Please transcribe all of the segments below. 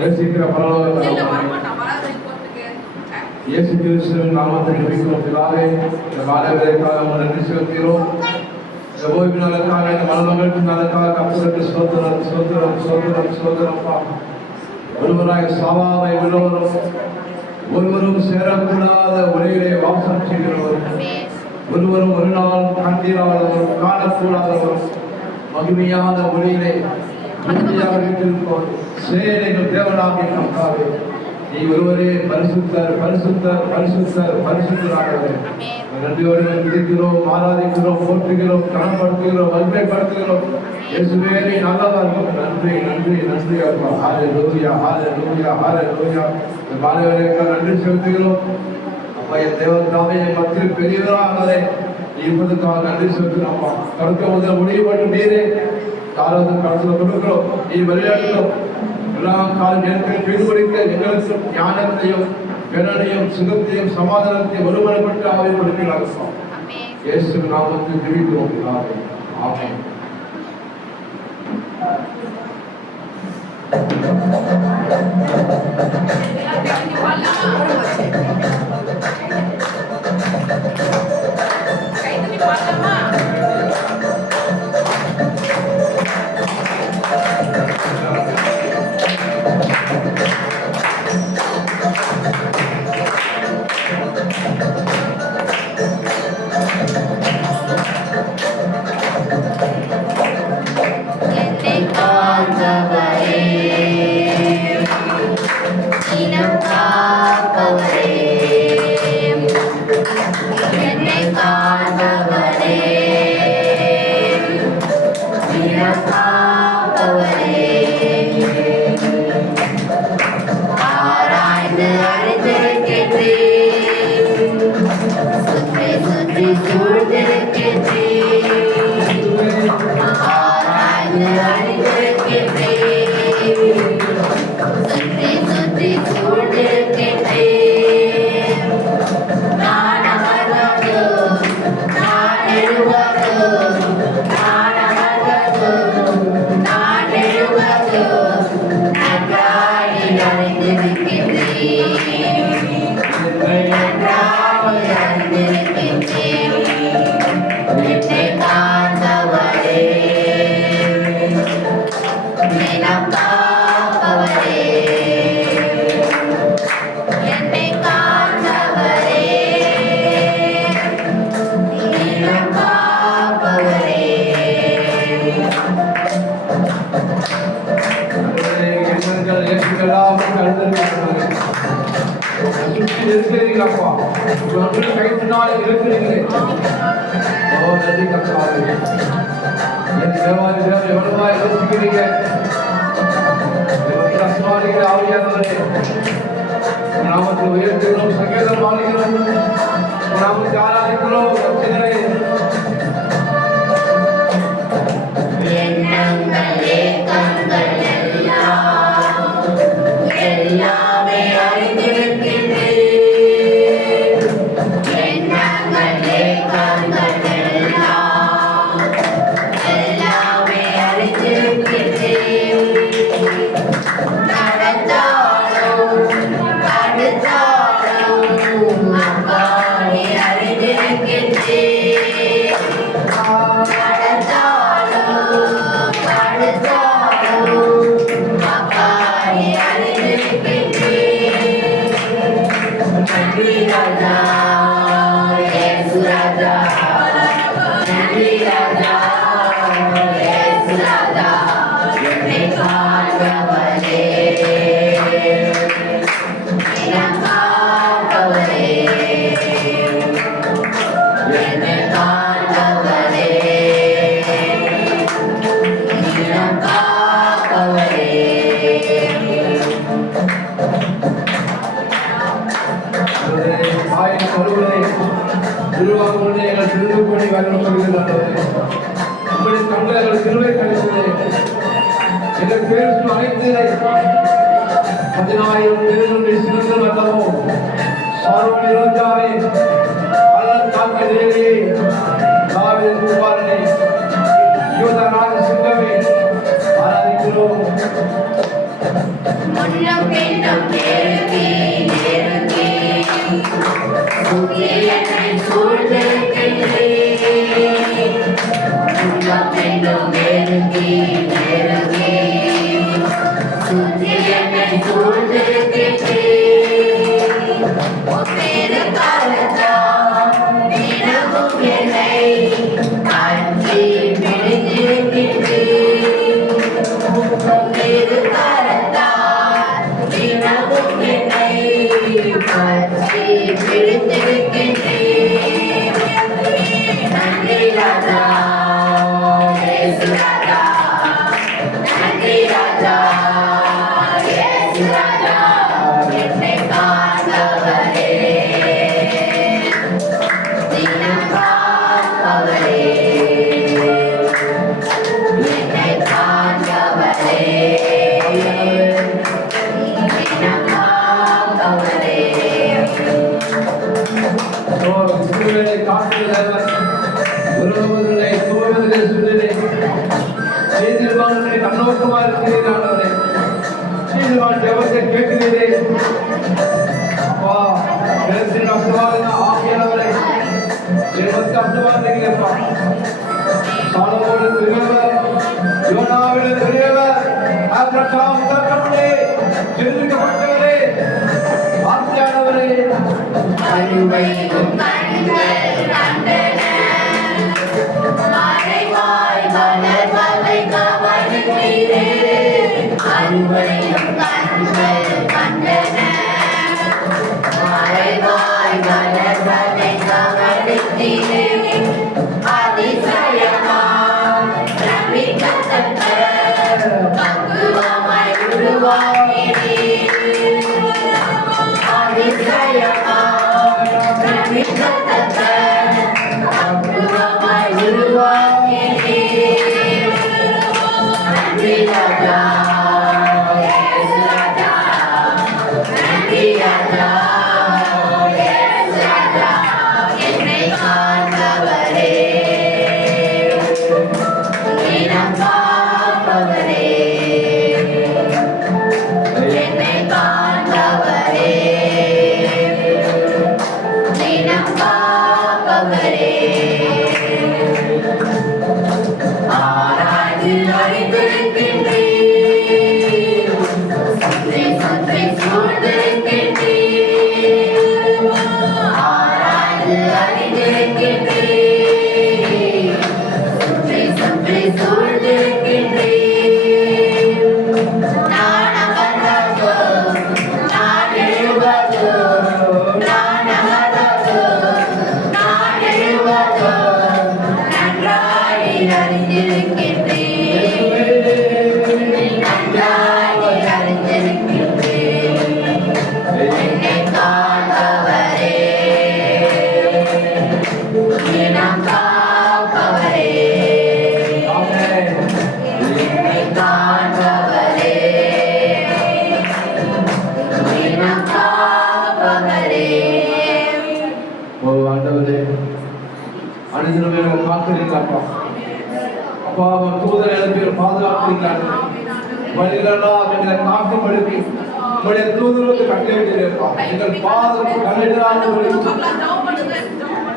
நேசிக்கிற பரலோக இயேசு கிறிஸ்துவின் நாமத்தில் ஜெபிக்கிறோம் பிதாவே. இந்த காலைவேளைக்காக நன்றி செலுத்துகிறோம். இந்த ஓய்வு நாளுக்காக, இந்த மனமகிழ்ச்சி நாளுக்காக கர்த்தருக்கு ஸ்தோத்திரம் ஸ்தோத்திரம் ஸ்தோத்திரம் ஸ்தோத்திரப்பா. ஒருவராய் சாவாமை உள்ளவரும் ஒருவரும் சேரக்கூடாத ஒளியிலே வாசம் செய்கிறவரும் ஒருவரும் ஒரு நாள் கண்டிராதவரும் காணக்கூடாதவரும் மகிமையான ஒளியிலே உறுதியாக வீட்டிருப்போம் சேனைகள் தேவனாகிய கர்த்தாவே, நீ ஒருவரே பரிசுத்தர் பரிசுத்தர் பரிசுத்தர் பரிசுத்தராகவே. நன்றியோடு துதிக்கிறோம், ஆராதிக்கிறோம், போற்றுகிறோம், கனப்படுத்துகிறோம், வலிமைப்படுத்துகிறோம். இயேசுவே நீ நல்லவர். நன்றி நன்றி நன்றி அப்பா. ஹல்லேலூயா ஹல்லேலூயா ஹல்லேலூயா. இந்த காலைவேளைக்காக நன்றி செலுத்துகிறோம் அப்பா. என் தேவன் தாமே என் மத்தியில் பெரியவரானவரே, இருப்பதற்காக நன்றி செலுத்துகிறோம் அப்பா. கருக்க முதல் முடிவு மட்டும் நீரே காலத்தில் கடத்தில் கொடுக்கிறோம். நீ விளையாடுகிறோம் எல்லாம் கால நேரத்தில் ஈடுபடுத்த எங்களுக்கு ஞானத்தையும் பெறனையும் சுகத்தையும் சமாதானத்தையும் ஒருமனப்பட்டு ஆவிப்படுகிறார்கள். இயேசு நாமத்தில் ஜெபிக்கிறோம். ஆமென்.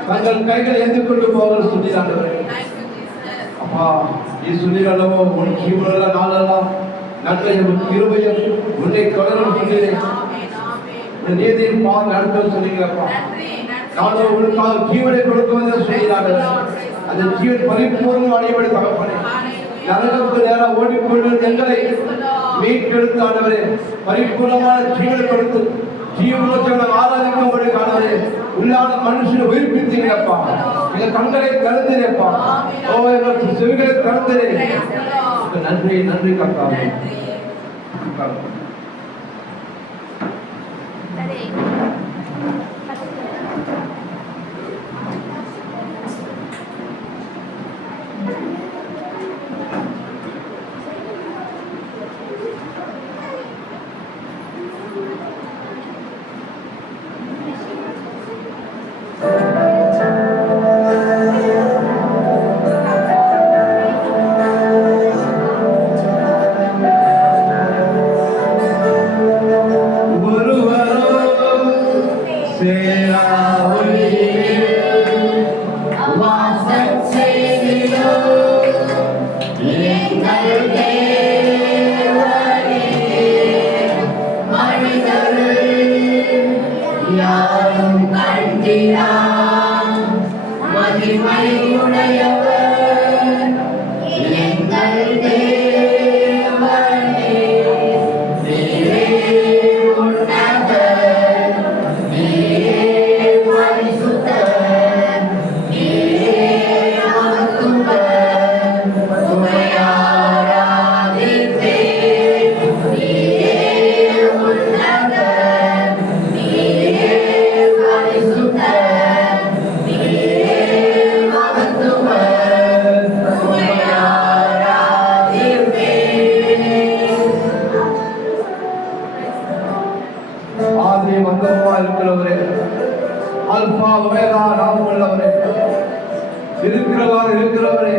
தங்கள் கைகளை எந்த கொண்டு போவார்கள் சொல்லிடாண்டவரே அப்பா சொல்லிடலவோ உன் ஜீவனெல்லாம் நாளெல்லாம் நன்மையும் கிருபையும் உன்னை தொடரும் சொல்லினேன் உன் நீதியின் பால் நடத்த சொன்னீங்களப்பா நானும் உனக்காக ஜீவனை கொடுக்குவதை சொல்லிடாண்டவர் அந்த ஜீவன் பரிபூர்ணம் அடையபடி தகப்பனே நரகத்துக்கு நேரம் ஓடிக்கொண்டு எங்களை மீட்டெடுத்து ஆண்டவரே பரிபூர்ணமான ஜீவனை கொடுத்து ஜீவனோச்சங்களை ஆராதிக்கும்படி காணவரே உள்ளான மனுஷனை உயிர்ப்பித்தீங்கப்பா எங்க கண்களை திறந்தீரப்பா ஓ எங்கள் செவிகளை திறந்தீரே நன்றி நன்றி கர்த்தாவே ஆதியும் அந்தமா இருக்கிறவரே, அல்பா ஒமேகா நாமம் உள்ளவரே, இருக்கிறவரே,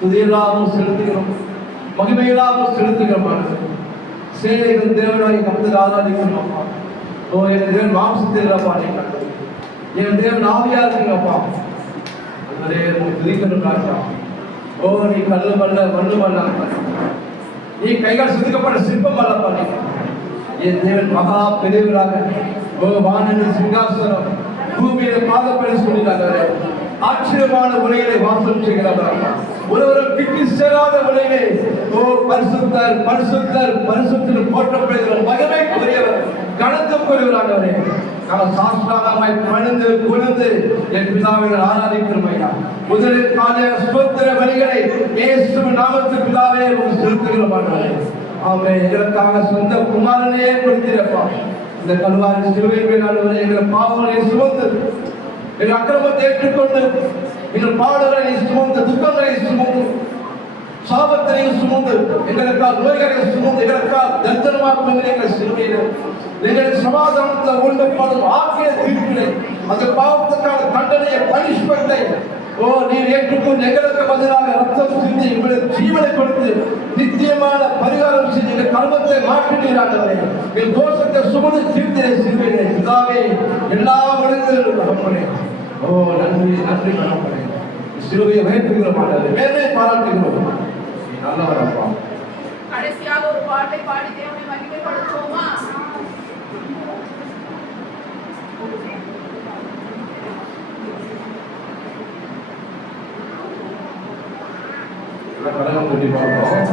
துதியெல்லாம் செலுத்துகிறோம், மகிமையெல்லாம் செலுத்துகிறோம். சேனைகள் தேவனாய் கர்த்தரை ஆராதிக்கிறோம். ஓ என் தேவன் மாம்சத்தில் இல்லப்பா, என் தேவன் ஆவியா இருக்கீங்கப்பா. அதே துதிக்கணும் ராஜா. ஓ நீ கல்லு மல்ல மண்ணு மல்ல, நீ கைகள் சுதுக்கப்பட்ட சிற்பம் அல்லப்பா. நீ என் தேவன் மகா பெரியவராக, ஓ வானனின் சிங்காசனம் பூமியில பாதப்படி சொல்லினாங்க. ஆச்சரியமான உலகிலே வாசம் செய்கிறவர், ஒருவரும் கிட்டி சேராத உலகிலே ஓ பரிசுத்தர் பரிசுத்தர் பரிசுத்தர் போற்றப்படுகிற மகிமைக்குரியவர், கணத்துக்குரியவரானவரே. நான் சாஸ்திரமாய் பணிந்து குனிந்து என் பிதாவை ஆராதிக்கிறோம் ஐயா. முதலில் காலைய ஸ்தோத்திர பலிகளை இயேசுவின் நாமத்தில் பிதாவே செலுத்துகிறோம் ஆண்டவரே. ஆமே எங்களுக்காக சொந்த குமாரனையே கொடுத்தீரப்பா. இந்த கல்வாரி சிலுவை மேல் ஆண்டவரே எங்கள் பாவங்களை சுமந்து, எங்கள் அக்கிரமத்தை ஏற்றுக்கொண்டு, எங்கள் பாடுகளை சுமந்து, துக்கங்களை சுமந்து, சாபத்தை சுமந்து, எங்களுக்கால் நோய்களை சுமந்து, எங்களுக்கால் தரிசனமாக எங்கள் சிலுவையில் எங்களுக்கு சமாதானத்தை உண்டப்பாடும் ஆக்கிய தீர்ப்பினை, அந்த பாவத்துக்கான தண்டனையை பனிஷ்மெண்டை ஓ நீர் ஏற்றுக்கொண்டு எங்களுக்கு பதிலாக ரத்தம் சிந்தி எங்களுக்கு ஜீவனை கொடுத்து நித்தியமான பரிகாரம் செய்து எங்கள் கர்மத்தை மாற்றினீரானவரே. என் தோஷத்தை சுமந்து தீர்த்தினை சிலுவையிலே பிதாவே எல்லா மனிதர்களும் நமப்பனே. ஓ நன்றி நன்றி நமப்பனே. சிலுவையை வேற்றுகிற மாட்டாரு வேலை பாராட்டுகிறோம். நல்லவரப்பா. கடைசியாக ஒரு பாட்டை பாடி தேவனை மகிமைப்படுத்துவோமா? கடகம் சொல்லி பார்ப்போம்.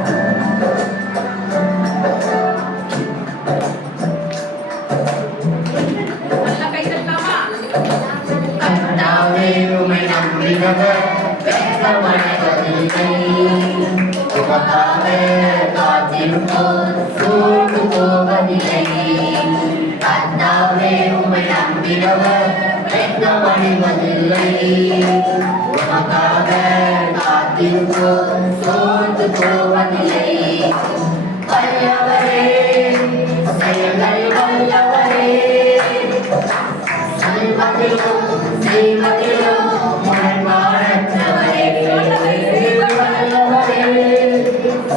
செய்வதிலும் முரண்பாடற்றவரே.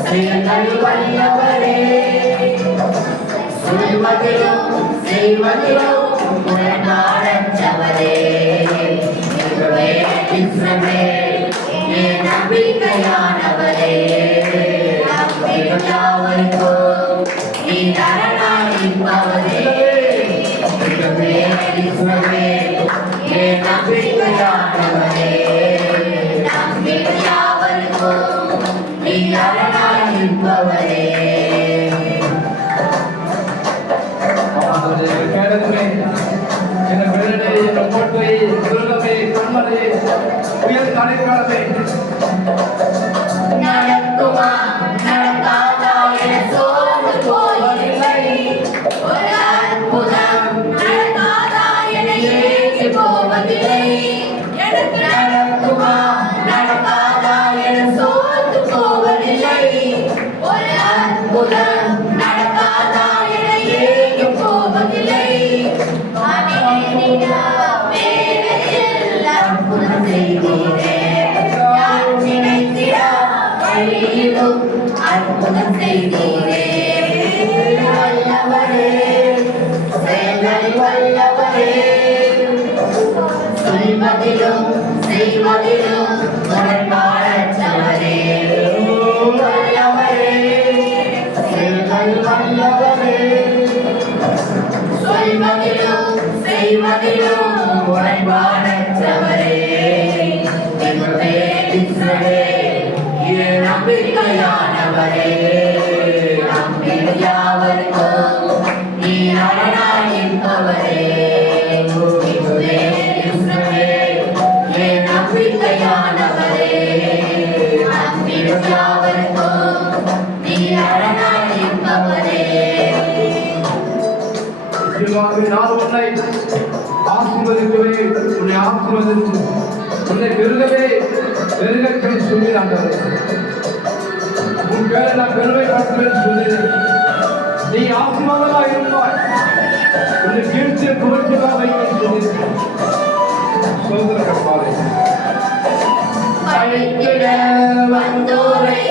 செயல்களில் வல்லவரே, சொல்வதிலும் செய்வதிலும் முரண்பாடற்றவரே. இஸ்ரவேல் என் நம்பிக்கையானவரே, யாவருக்கும் நீர் அரணாய் நிற்பவரே. இஸ்ரவேல் என் நம்பிக்கையானவரே, யாவருக்கும் நீர் அரணாய் நிற்பவரே. நடக்குமா நடக்காதா என சோர்ந்து போவதில்லை, ஒரு அற்புதம் நடக்காதா என ஏங்கி போவதில்லை. நடக்குமா நடக்காதா என சோர்ந்து போவதில்லை, ஒரு அற்புதம் நடக்காதா என ஏங்கி போவதில்லை. அற்புதம் செய்தீரே, யார் நினைத்திடா வழியிலும் அற்புதம் செய்தீரே. வல்லவரே, செயல்களில் வல்லவரே, சொல்வதிலும் செய்வதிலும் முரண்பாடற்றவரே. வல்லவரே, செயல்களில் வல்லவரே, சொல்வதிலும் செய்வதிலும் முரண்பாடற்றவரே. இஸ்ரவேல் என் நம்பிக்கையானவரே, நம்பிக்கை யாவருக்கும் நீர் அரணாய் நிற்பவரே. இஸ்ரவேல் என் நம்பிக்கையானவரே, நம்பிக்கை யாவருக்கும் நீர் அரணாய் நிற்பவரே. நான் உன்னை ஆசீர்வதிக்கவே, உன்னை ஆசீர்வதித்து உன்னை பெருகவே பெருகச் சொல்கிறார்கள். உன் பேரை நான் பெருமைப்படுத்துவேன் சொல்கிறேன். நீ ஆசீர்வாதமாக இருப்பாய், உன்னை கீழ்ச்சியை புகழ்ச்சியாக வைக்க சொல்கிறேன். சோதரப்பாறை அழித்திட வந்தோரை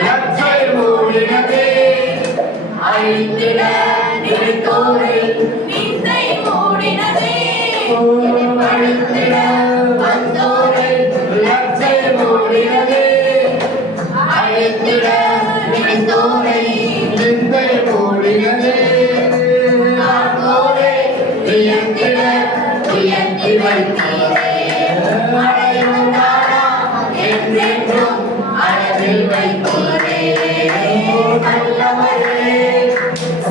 லட்சை மூடினதே, அழித்திட நினைத்தோரை நிந்தை மூடினதே. அழித்திட வந்தோரை லட்சை மூடினதே, அழித்திட நினைத்தோரை நிந்தை மூடினதே. ஆண்டோரை உயர்த்திட உயர்த்தி வைத்தீரே. அடையும் நாடா என்றென்றும் அளவில் வைத்தீரே. வல்லவரே,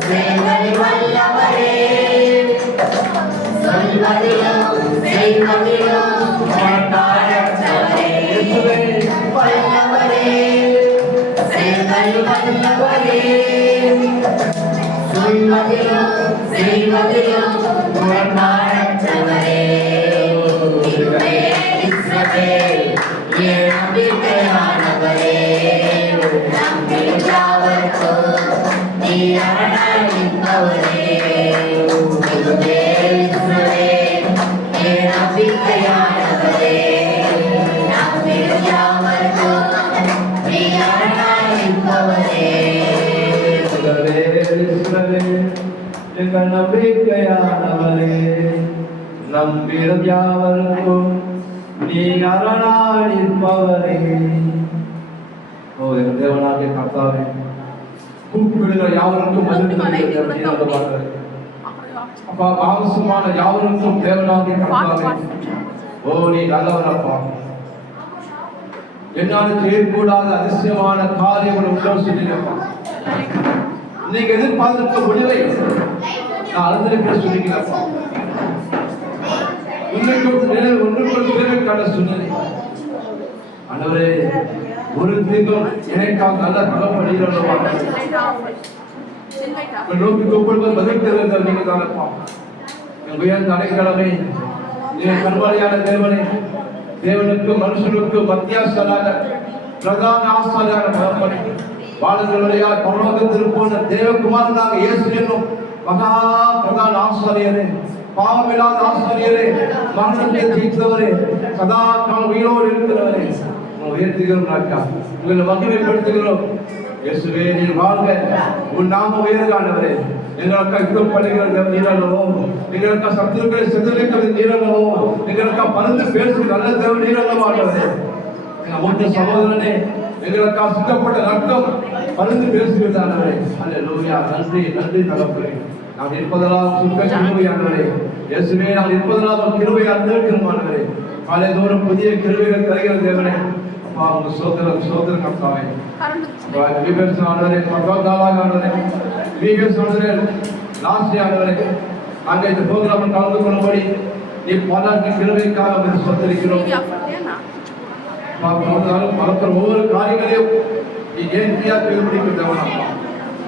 செயல்களில் வல்லவரே, சொல்வதிலும் செய்வதிலும் முரண்பாடற்றவரே. வல்லவரே, செயல்களில் வல்லவரே, சொல்வதிலும் செய்வதிலும் முரண்பாடற்றவரே. இஸ்ரவேல் என் நம்பிக்கையானவரே, நம்பிக்கை யாவருக்கும் நீர் அரணாய் நிற்பவரே. இஸ்ரவேல் என் நம்பிக்கையானவரே, நம்பிக்கை யாவருக்கும் நீர் அரணாய் நிற்பவரே. எங்கள் நம்பிக்கையானவரே, நம்பிடும் யாவருக்கும் நீ அரணாய் நிற்பவரே. ஓ எங்கள் தேவனாகிய கர்த்தாவே, கூப்பிடுகிற யாவருக்கும் அப்பா, மாம்சமான யாவருக்கும் தேவனாகிய கர்த்தாவே, ஓ நீ நல்லவரப்பா. என்னால் செய்யக்கூடாத அதிசயமான காரியங்களை உள்ள சொல்லியிருப்பா. நீங்க எதிர்பார்த்திருக்க முடிவை நான் அறிந்திருக்கிற சொல்லிக்கிறப்பா. ஒன்றுக்குள் தேவைக்கான சொன்னேன். ஆண்டவரே, ஒரு தீர்க்கம் எனக்காக நல்ல பலப்படுகிறோம். நோக்கி கூப்பிடுவது பதில் தேர்தல் நீங்க தானப்பா. என் உயர்ந்த அடைக்கலமே, என் கண்பாளியான தேவனே, தேவனுக்கு மனுஷனுக்கு மத்தியாசனாக பிரதான ஆசாரியாக பலப்படி வாழுங்களுடைய பரலோகத்தில் போன தேவகுமாரனாக இயேசு என்னும் மகா பிரதான ஆசாரியரே, பாவமில்லாத ஆசிரியரே, மரணத்தை ஜெயித்தவரே, சதா காலம் உயிரோடு இருக்கிறவரே, உயர்த்துகிறோம் ராஜா, உங்களை மகிமைப்படுத்துகிறோம். இயேசுவே நீர் வாழ்க, உன் நாம உயர்காண்டவரே. எங்களுக்கா யுத்தம் பண்ணுகிற நீரல்லவோ, எங்களுக்கா சத்துருக்களை செதறிக்கிறது நீரல்லவோ, எங்களுக்கா பறந்து பேசுகிற நல்ல தேவ நீரல்லவோ ஆண்டவரே. எங்க மூத்த சகோதரனே, எங்களுக்கா சுத்தப்பட்ட ரத்தம் பறந்து பேசுகிறது ஆண்டவரே. அல்லேலூயா. நன்றி நன்றி தகப்பனே. நாம் இருப்பதெல்லாம் சுத்த கிருபையானவரே. இயேசுவே நாம் இருப்பதெல்லாம் கிருபையாக இருக்கிறோம் ஆண்டவரே. காலைதோறும் புதிய கிருபைகள் தருகிற தேவனே, அப்பா உங்க சோதரம் சோதரம் கர்த்தாவே. விவேஸ் ஆண்டவரே, பகவதாவாக ஆண்டவரே, விவேஸ் ஆண்டவரே, லாஸ்ட் ஆண்டவரே, நாங்கள் இந்த ப்ரோக்ராம் கலந்து கொள்ளும்படி நீ பாராட்டி கிருபைக்காக சொத்திருக்கிறோம். பலப்பற ஒவ்வொரு காரியங்களையும் நீ ஏற்றியா கீழ்படிக்கிறவனா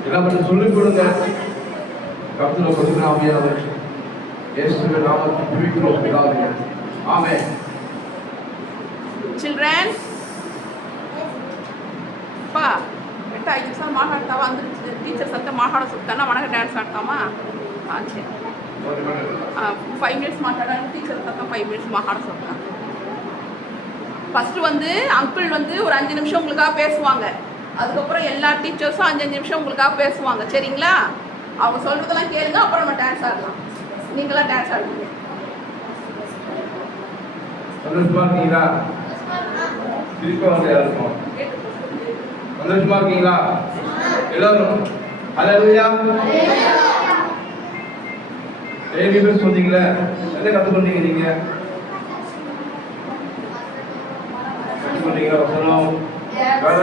எல்லாவற்றையும் சொல்லிக் கொடுங்க. கர்த்தரை கொடுக்கிறாமையாவே இயேசுவின் நாமத்தில் ஜெபிக்கிறோம் பிதாவே. ஆமென். Children, pa, beta, I just mahaadtava andre teachers ante mahaadasutana managa dance aadtama. Ache. 5 minutes mahaadana teachers ante 5 minutes mahaadasutana. First வந்து அங்கிள் வந்து ஒரு 5 நிமிஷம் உங்களுக்காக பேசுவாங்க. அதுக்கப்புறம் எல்லா டீச்சர்ஸும் 5 நிமிஷம் உங்களுக்காக பேசுவாங்க. சரிங்களா? அவங்க சொல்றதெல்லாம் கேளுங்க, அப்புறம் நம்ம டான்ஸ் ஆடலாம். நீங்களாம் டான்ஸ் ஆடுவீங்க. சந்தோஷமா இருக்கீங்களா? திருப்பி வந்து யாருக்கும் சந்தோஷமா இருக்கீங்களா எல்லாரும்? ஹல்லேலூயா. ஏபி பேர் சொன்னீங்களே, என்ன கற்றுக்கொண்டீங்க? நீங்க கற்றுக்கொண்டீங்க வசனம், வேற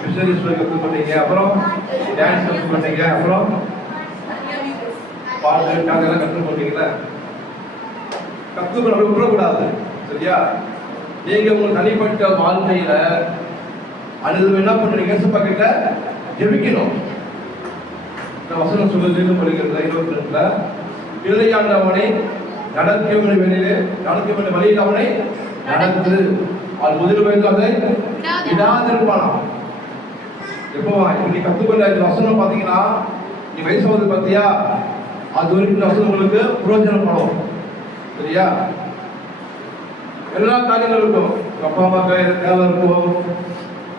மிஷனரிஸ் கற்றுக்கொண்டீங்க, அப்புறம் டான்ஸ் கற்றுக்கொண்டீங்க, அப்புறம் பாட்டு அதெல்லாம் கற்றுக்கொண்டீங்களா? கற்றுக்கொள்ள விடக்கூடாது. சரியா? நீங்க உங்க தனிப்பட்ட வாழ்க்கையில அழுது என்ன பண்றீங்க? இயேசு கிட்ட ஜெபிக்கணும். இந்த வசனம் சொல்லுது படிக்கிறது 22ல, இளையாண்டவனை நடக்கிற வெளியிலே நடக்கிற வழியில் அவனை நடந்து அது முதல் வயது அதை விடாதிருப்பானாம். எப்போவா நீ கற்றுக்கொண்ட இந்த வசனம் பார்த்தீங்கன்னா, நீ வயசாவது பார்த்தியா, அது வரைக்கும் இந்த வசனம் உங்களுக்கு பிரயோஜனப்படும். சரியா? எல்லா காரியங்களுக்கும் அப்பா அம்மாவுக்கு தேவை இருக்கும்,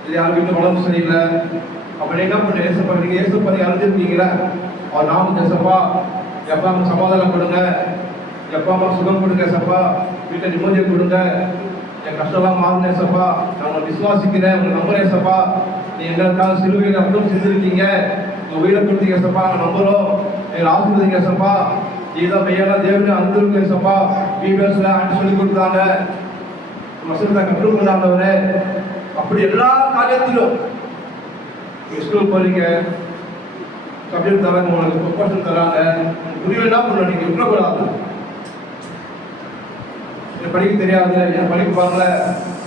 இது யாருக்கிட்ட உடம்பு சரியில்லை, அப்படி என்ன பண்ண ஏசப்பா, நீங்க ஏசப்பா நீங்க அறிஞ்சிருக்கீங்களா? அவர் நாம ஏசப்பா, எப்பா அம்மா சமாதானம் கொடுங்க, எப்பா அம்மா சுகம் கொடுங்க ஏசப்பா, வீட்டை நிம்மதியை கொடுங்க, என் கஷ்டம்லாம் மாறுங்க ஏசப்பா, நான் உங்களை விசுவாசிக்கிறேன், உங்களை நம்புறேன் ஏசப்பா, நீ எங்களுக்காக சிலுவையில் அப்புறம் செஞ்சிருக்கீங்க, உங்க உயிரை கொடுத்தீங்க ஏசப்பா, நம்புறோம், எங்களை ஆசீர்வதிங்க ஏசப்பா, நீதான் மெய்யான தேவனை அனுப்பிருங்க ஏசப்பா, பிபிஎஸ்ல ஆண்டு சொல்லி கொடுத்தாங்க, வசனத்தை கற்றுக்கொண்டாண்டவரே. அப்படி எல்லா காரியத்திலும் ஸ்கூல் போறீங்க, சப்ஜெக்ட் தராங்க, உங்களுக்கு ப்ரொபோஷன் தராங்க, புரியல என்ன பண்ண நீங்க விட்டுறக்கூடாது. படிக்க தெரியாது, என் படிக்க வரல,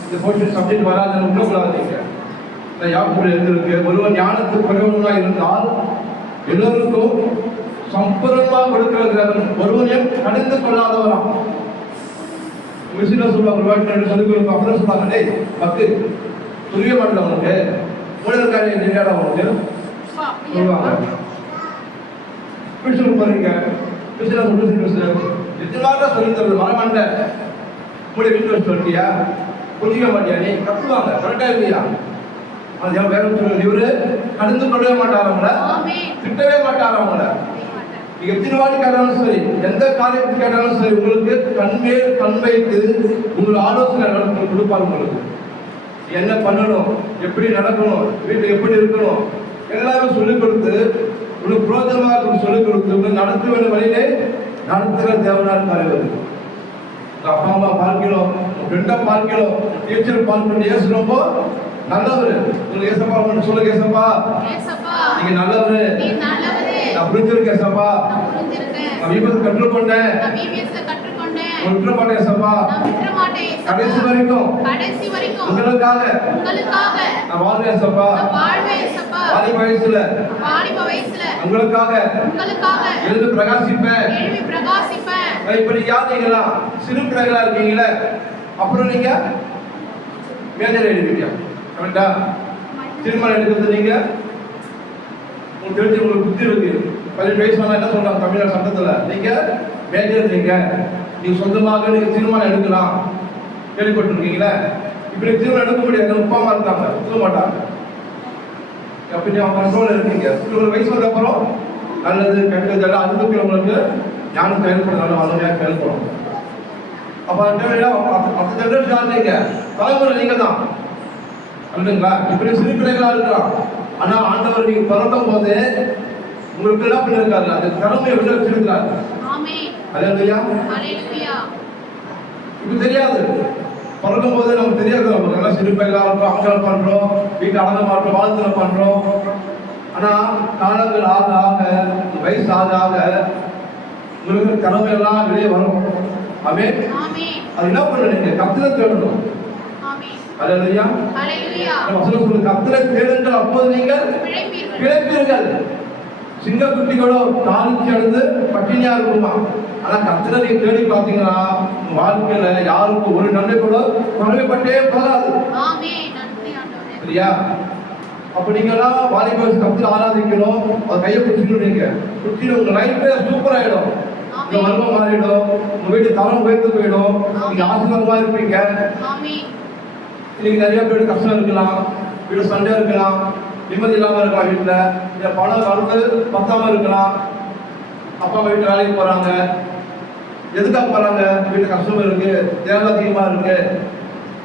இந்த போர்ஷன் சப்ஜெக்ட் வராதுன்னு விட்டுறக்கூடாது. நீங்க இந்த யாக்கோபில் எழுதிருக்கு, ஒருவன் ஞானத்துக்கு குறைவனாக இருந்தால் எல்லோருக்கும் சம்பூர்ணமாக கொடுக்கிறவன் ஒருவனையும் கடந்து கொள்ளாதவராம். மிஷினா சொல்லுவாங்க, சொல்லிக் கொடுப்பாங்க, அப்புறம் சொல்லுவாங்க, டேய் பக்கு புரிய மாட்டேன் அவனுக்கு, மூணு காரியம் தெரியாத அவனுக்கு சொல்லுவாங்க. மிஷின் பாருங்க, மிஷினா சொல்லி எத்தனாக சொல்லி தருது மரமாண்ட மூணு வீட்டு சொல்லிட்டியா, புரிஞ்சிக்க மாட்டியா, நீ கத்துவாங்க கரெக்டா இல்லையா? அது வேற சொல்லுங்க, இவரு கடந்து கொள்ளவே மாட்டார், அவங்கள திட்டவே மாட்டார், அவங்கள நீங்க எத்தனை வாட்டி கேட்டாலும் சரி, எந்த காரியத்துக்கு கேட்டாலும் சரி, உங்களுக்கு கண் வைத்து உங்களுக்கு ஆலோசனை கொடுப்பாரு. உங்களுக்கு என்ன பண்ணணும், எப்படி நடக்கணும், வீட்டில் எப்படி இருக்கணும், எல்லாமே சொல்லிக் கொடுத்து உங்களுக்கு பிரோஜனமாக சொல்லிக் கொடுத்து உங்களுக்கு நடத்த வேண்டிய வழியிலே நடத்துகிற தேவனார் தலைவர். அப்பா அம்மா பார்க்கிறோம், ஃப்ரெண்டை பார்க்கிறோம், டீச்சர் பார்க்கணும், ஏசு ரொம்ப நல்லவர். உங்களுக்கு ஏசப்பா சொல்லுங்க, ஏசப்பா நீங்க நல்லவரு, நான் புரிஞ்சிருக்கேன் ஏசப்பா, நான் பிபிஎஸ் கற்றுக்கொண்டேன், விட்டுற மாட்டேன் ஏசப்பா, கடைசி வரைக்கும் உங்களுக்காக நான் வாழ்வேன் ஏசப்பா, வாலிப வயசுல உங்களுக்காக எழுந்து பிரகாசிப்பேன். இப்ப நீங்க யாருங்களா சிறு பிள்ளைகளா இருக்கீங்களே, அப்புறம் நீங்க மேஜர் எழுதுவீங்க கரெக்டா? திருமணம் எடுக்கிறது நீங்க உங்களுக்கு தெரிஞ்சு உங்களுக்கு புத்தி இருக்கு, 18 வயசு ஆனா என்ன சொல்றாங்க தமிழ்நாடு சட்டத்துல? நீங்க மேஜர் நீங்க சொந்தமாக நீங்க தீர்மானம் எடுக்கலாம். கேள்விப்பட்டிருக்கீங்களா? இப்படி தீர்மானம் எடுக்க முடியாது. உப்பாமா இருக்காங்க, சொல்ல மாட்டாங்க. அப்படி அவங்க கண்ட்ரோல் இருக்கீங்க. ஒரு வயசு வந்த அப்புறம் நல்லது கெட்டது எல்லாம் அனுபவிக்கிறவங்களுக்கு ஞானம் செயல்பட நல்ல வளமையாக செயல்படும். அப்ப அந்த ஜெனரேஷன் யாருங்க? தலைமுறை நீங்க தான் இல்லைங்களா? இப்படி சிறு பிள்ளைகளா இருக்கலாம். ஆனா ஆண்டவர் நீங்க பிறக்கும் போது உங்களுக்கு என்ன பண்ணிருக்காரு? அந்த திறமையை விட வச்சிருக்காரு. அல்லேலூயா. இப்ப தெரியாது, பிறக்கும் போது நமக்கு தெரியாது. நம்ம நல்லா சிறு பிள்ளைகளா இருக்கோம், அங்கல பண்றோம், வீட்டு அடங்க மாட்டோம், வாழ்த்துல பண்றோம். ஆனா காலங்கள் ஆக ஆக வயசு ஆக ஆக உங்களுக்கு திறமை எல்லாம் வெளியே வரும். ஆமென். அது என்ன பண்ணுறீங்க? கர்த்தரை தேடணும். அல்லேலூயா. வசனம் சொல்லுது, கர்த்தரை தேடுங்கள், அப்போது நீங்கள் பிழைப்பீர்கள். சிங்கக்குட்டிகளோ தாழ்ச்சி அடைந்து பட்டினியா இருக்குமா? ஆனா கர்த்தரை நீங்க தேடி பார்த்தீங்கன்னா உங்க வாழ்க்கையில யாருக்கும் ஒரு நன்மை கூட குறைவுபட்டே போகாது. சரியா? அப்ப நீங்க எல்லாம் வாலிபர்ஸ் கர்த்தரை ஆராதிக்கணும். அது கையை பிடிச்சிட்டு உங்க லைஃபே சூப்பர் ஆயிடும். உங்க மர்மம் மாறிடும், உங்க வீட்டு தரம் உயர்ந்து போயிடும், நீங்க ஆசீர்வாதமா இருப்பீங்க. இன்னைக்கு நிறைய பேர் கஷ்டம் இருக்கலாம், வீடு சண்டை இருக்கலாம், நிம்மதி இல்லாம இருக்கலாம், வீட்டுல இந்த பணம் வந்து பத்தாம இருக்கலாம். அப்பா அம்மா வீட்டு வேலைக்கு போறாங்க, எதுக்காக போறாங்க? வீட்டு கஷ்டம் இருக்கு, தேவை அதிகமா இருக்கு.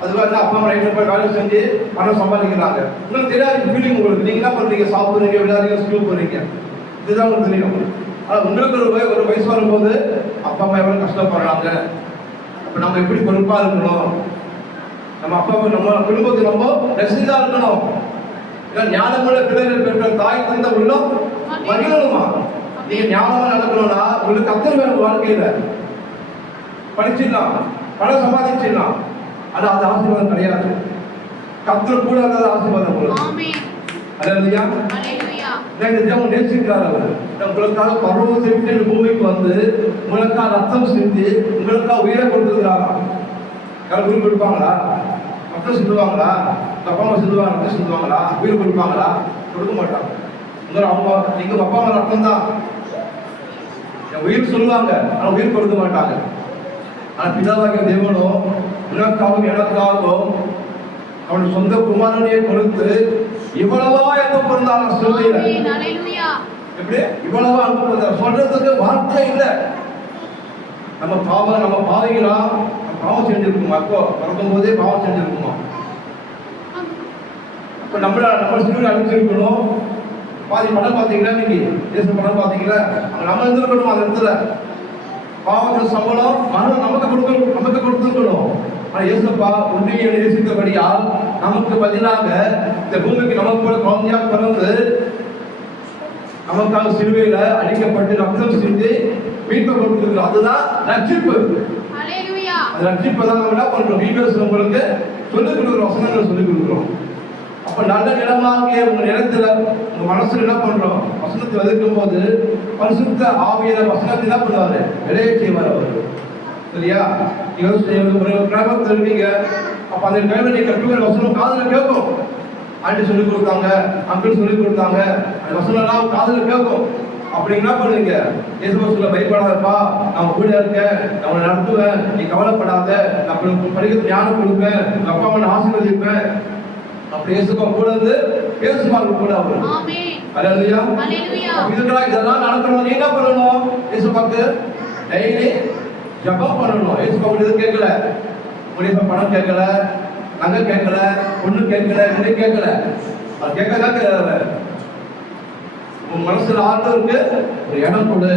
அதுக்காக அப்பா அம்மா நைட்டு போய் வேலை செஞ்சு பணம் சம்பாதிக்கிறாங்க. உங்களுக்கு தெரியாது ஃபீலிங். உங்களுக்கு நீங்க என்ன பண்றீங்க? சாப்பிடுறீங்க, விளையாடுறீங்க, ஸ்கூல் போறீங்க, இதுதான் உங்களுக்கு தெரியும். ஆனா உங்களுக்கு ஒரு வயசு வரும்போது அப்பா அம்மா எவ்வளவு கஷ்டப்படுறாங்க, அப்ப நம்ம எப்படி பொறுப்பா இருக்கணும்? நம்ம அப்பா அம்மா நம்ம குடும்பத்துக்கு ரொம்ப ரசிதா இருக்கணும். ஞானமுள்ள பிள்ளைகள் பெற்ற தாய் தந்த உள்ளம் மகிழணுமா? நீங்க ஞானமா நடக்கணும்னா உங்களுக்கு கத்தர் வேணும். வாழ்க்கையில படிச்சிடலாம், பணம் சம்பாதிச்சிடலாம், ஆனா அது ஆசீர்வாதம் கிடையாது. கத்தர் கூட ஆசீர்வாதம் உங்களுக்கு. அல்லேலூயா. நேசிக்கிறார் அவர். உங்களுக்காக பரவத்தை விட்டு பூமிக்கு வந்து உங்களுக்காக ரத்தம் சிந்தி உங்களுக்காக உயிரை கொடுத்துருக்கிறாராம். யாரும் உயிர் கொடுப்பாங்களா? ரத்தம் சிந்துவாங்களா? அப்பா அம்மா சிந்துவாங்க, ரத்தம் சிந்துவாங்களா? உயிர் கொடுப்பாங்களா? கொடுக்க மாட்டாங்க. அவங்க நீங்க அப்பா அம்மா ரத்தம் தான் உயிர் சொல்லுவாங்க, ஆனா உயிர் கொடுக்க மாட்டாங்க. ஆனா பிதாவாகிய தேவனும் உனக்காகவும் எனக்காகவும் அவன் சொந்த குமாரனையே கொடுத்து இவ்வளவா எங்க பிறந்தாங்க சொல்லில. எப்படி இவ்வளவா அன்பு பிறந்தாங்க சொல்றதுக்கு வார்த்தை இல்லை. நம்ம பாவிகளா பாவம் செஞ்சிருக்குமா? அப்போ பிறக்கும் போதே பாவம் செஞ்சிருக்குமா? இப்ப நம்ம சிறுவில் அடிச்சிருக்கணும். பாதி படம் பார்த்தீங்களா? நீங்க தேச படம் பார்த்தீங்களா? நம்ம இருந்திருக்கணும் அந்த இடத்துல. பாவத்தின் சம்பளம் மரணம் நமக்கு கொடுத்துருக்கணும். ஆனா இயேசுப்பா உண்மையை நேசித்தபடியால் நமக்கு பதிலாக இந்த பூமிக்கு நமக்கு கூட குழந்தையா பிறந்து நமக்காக சிலுவையில அடிக்கப்பட்டு ரத்தம் சிந்தி மீட்பை கொடுத்திருக்கிறோம். அதுதான் ரட்சிப்பு. அந்த ரட்சிப்பை தான் நம்ம என்ன பண்றோம்? வீடியோஸ் உங்களுக்கு சொல்லிக் கொடுக்குறோம், வசனங்களை சொல்லிக் கொடுக்குறோம். அப்ப நல்ல நிலமாகிய உங்க நிலத்துல உங்க மனசுல என்ன பண்றோம்? வசனத்தை எதிர்க்கும் போது பரிசுத்த ஆவியில வசனத்தை என்ன பண்ணுவாரு? விளைய செய்வார் அவரு. சரியா? ஒரு கிராமம் தருவீங்க, அப்ப அந்த டைம்ல நீங்க கட்டுக்கிற வசனம் காதுல கேட்கும். ஆண்டி சொல்லி கொடுத்தாங்க, அங்கிள் சொல்லி கொடுத்தாங்க, அந்த வசனம் எல்லாம் காதுல கேட்கும். அப்படி என்ன பண்ணுவீங்க? இயேசுவ பயப்படாதப்பா, நான் கூட இருக்கேன், நான் உன்னை நடத்துவேன், நீ கவலைப்படாத, நான் படிக்க ஞானம் கொடுப்பேன், அப்பா அம்மா ஆசீர்வதிப்பேன். அப்படி இயேசுவா கூட இருந்து இயேசுவாக்கு கூட அவரு. அல்லேலூயா. இதெல்லாம் நடக்கணும். நீ என்ன பண்ணணும்? இயேசுவாக்கு டெய்லி ஜெபம் பண்ணணும். இயேசுவா எதுவும் கேட்கல, உங்களுக்கு பணம் கேட்கல, நகை கேட்கல, பொண்ணு கேட்கல, எதுவும் கேட்கல. அது கேட்கதான் கிடையாது. உன் மனசுல ஆர்வம் இருக்கு, ஒரு இடம் கொடு.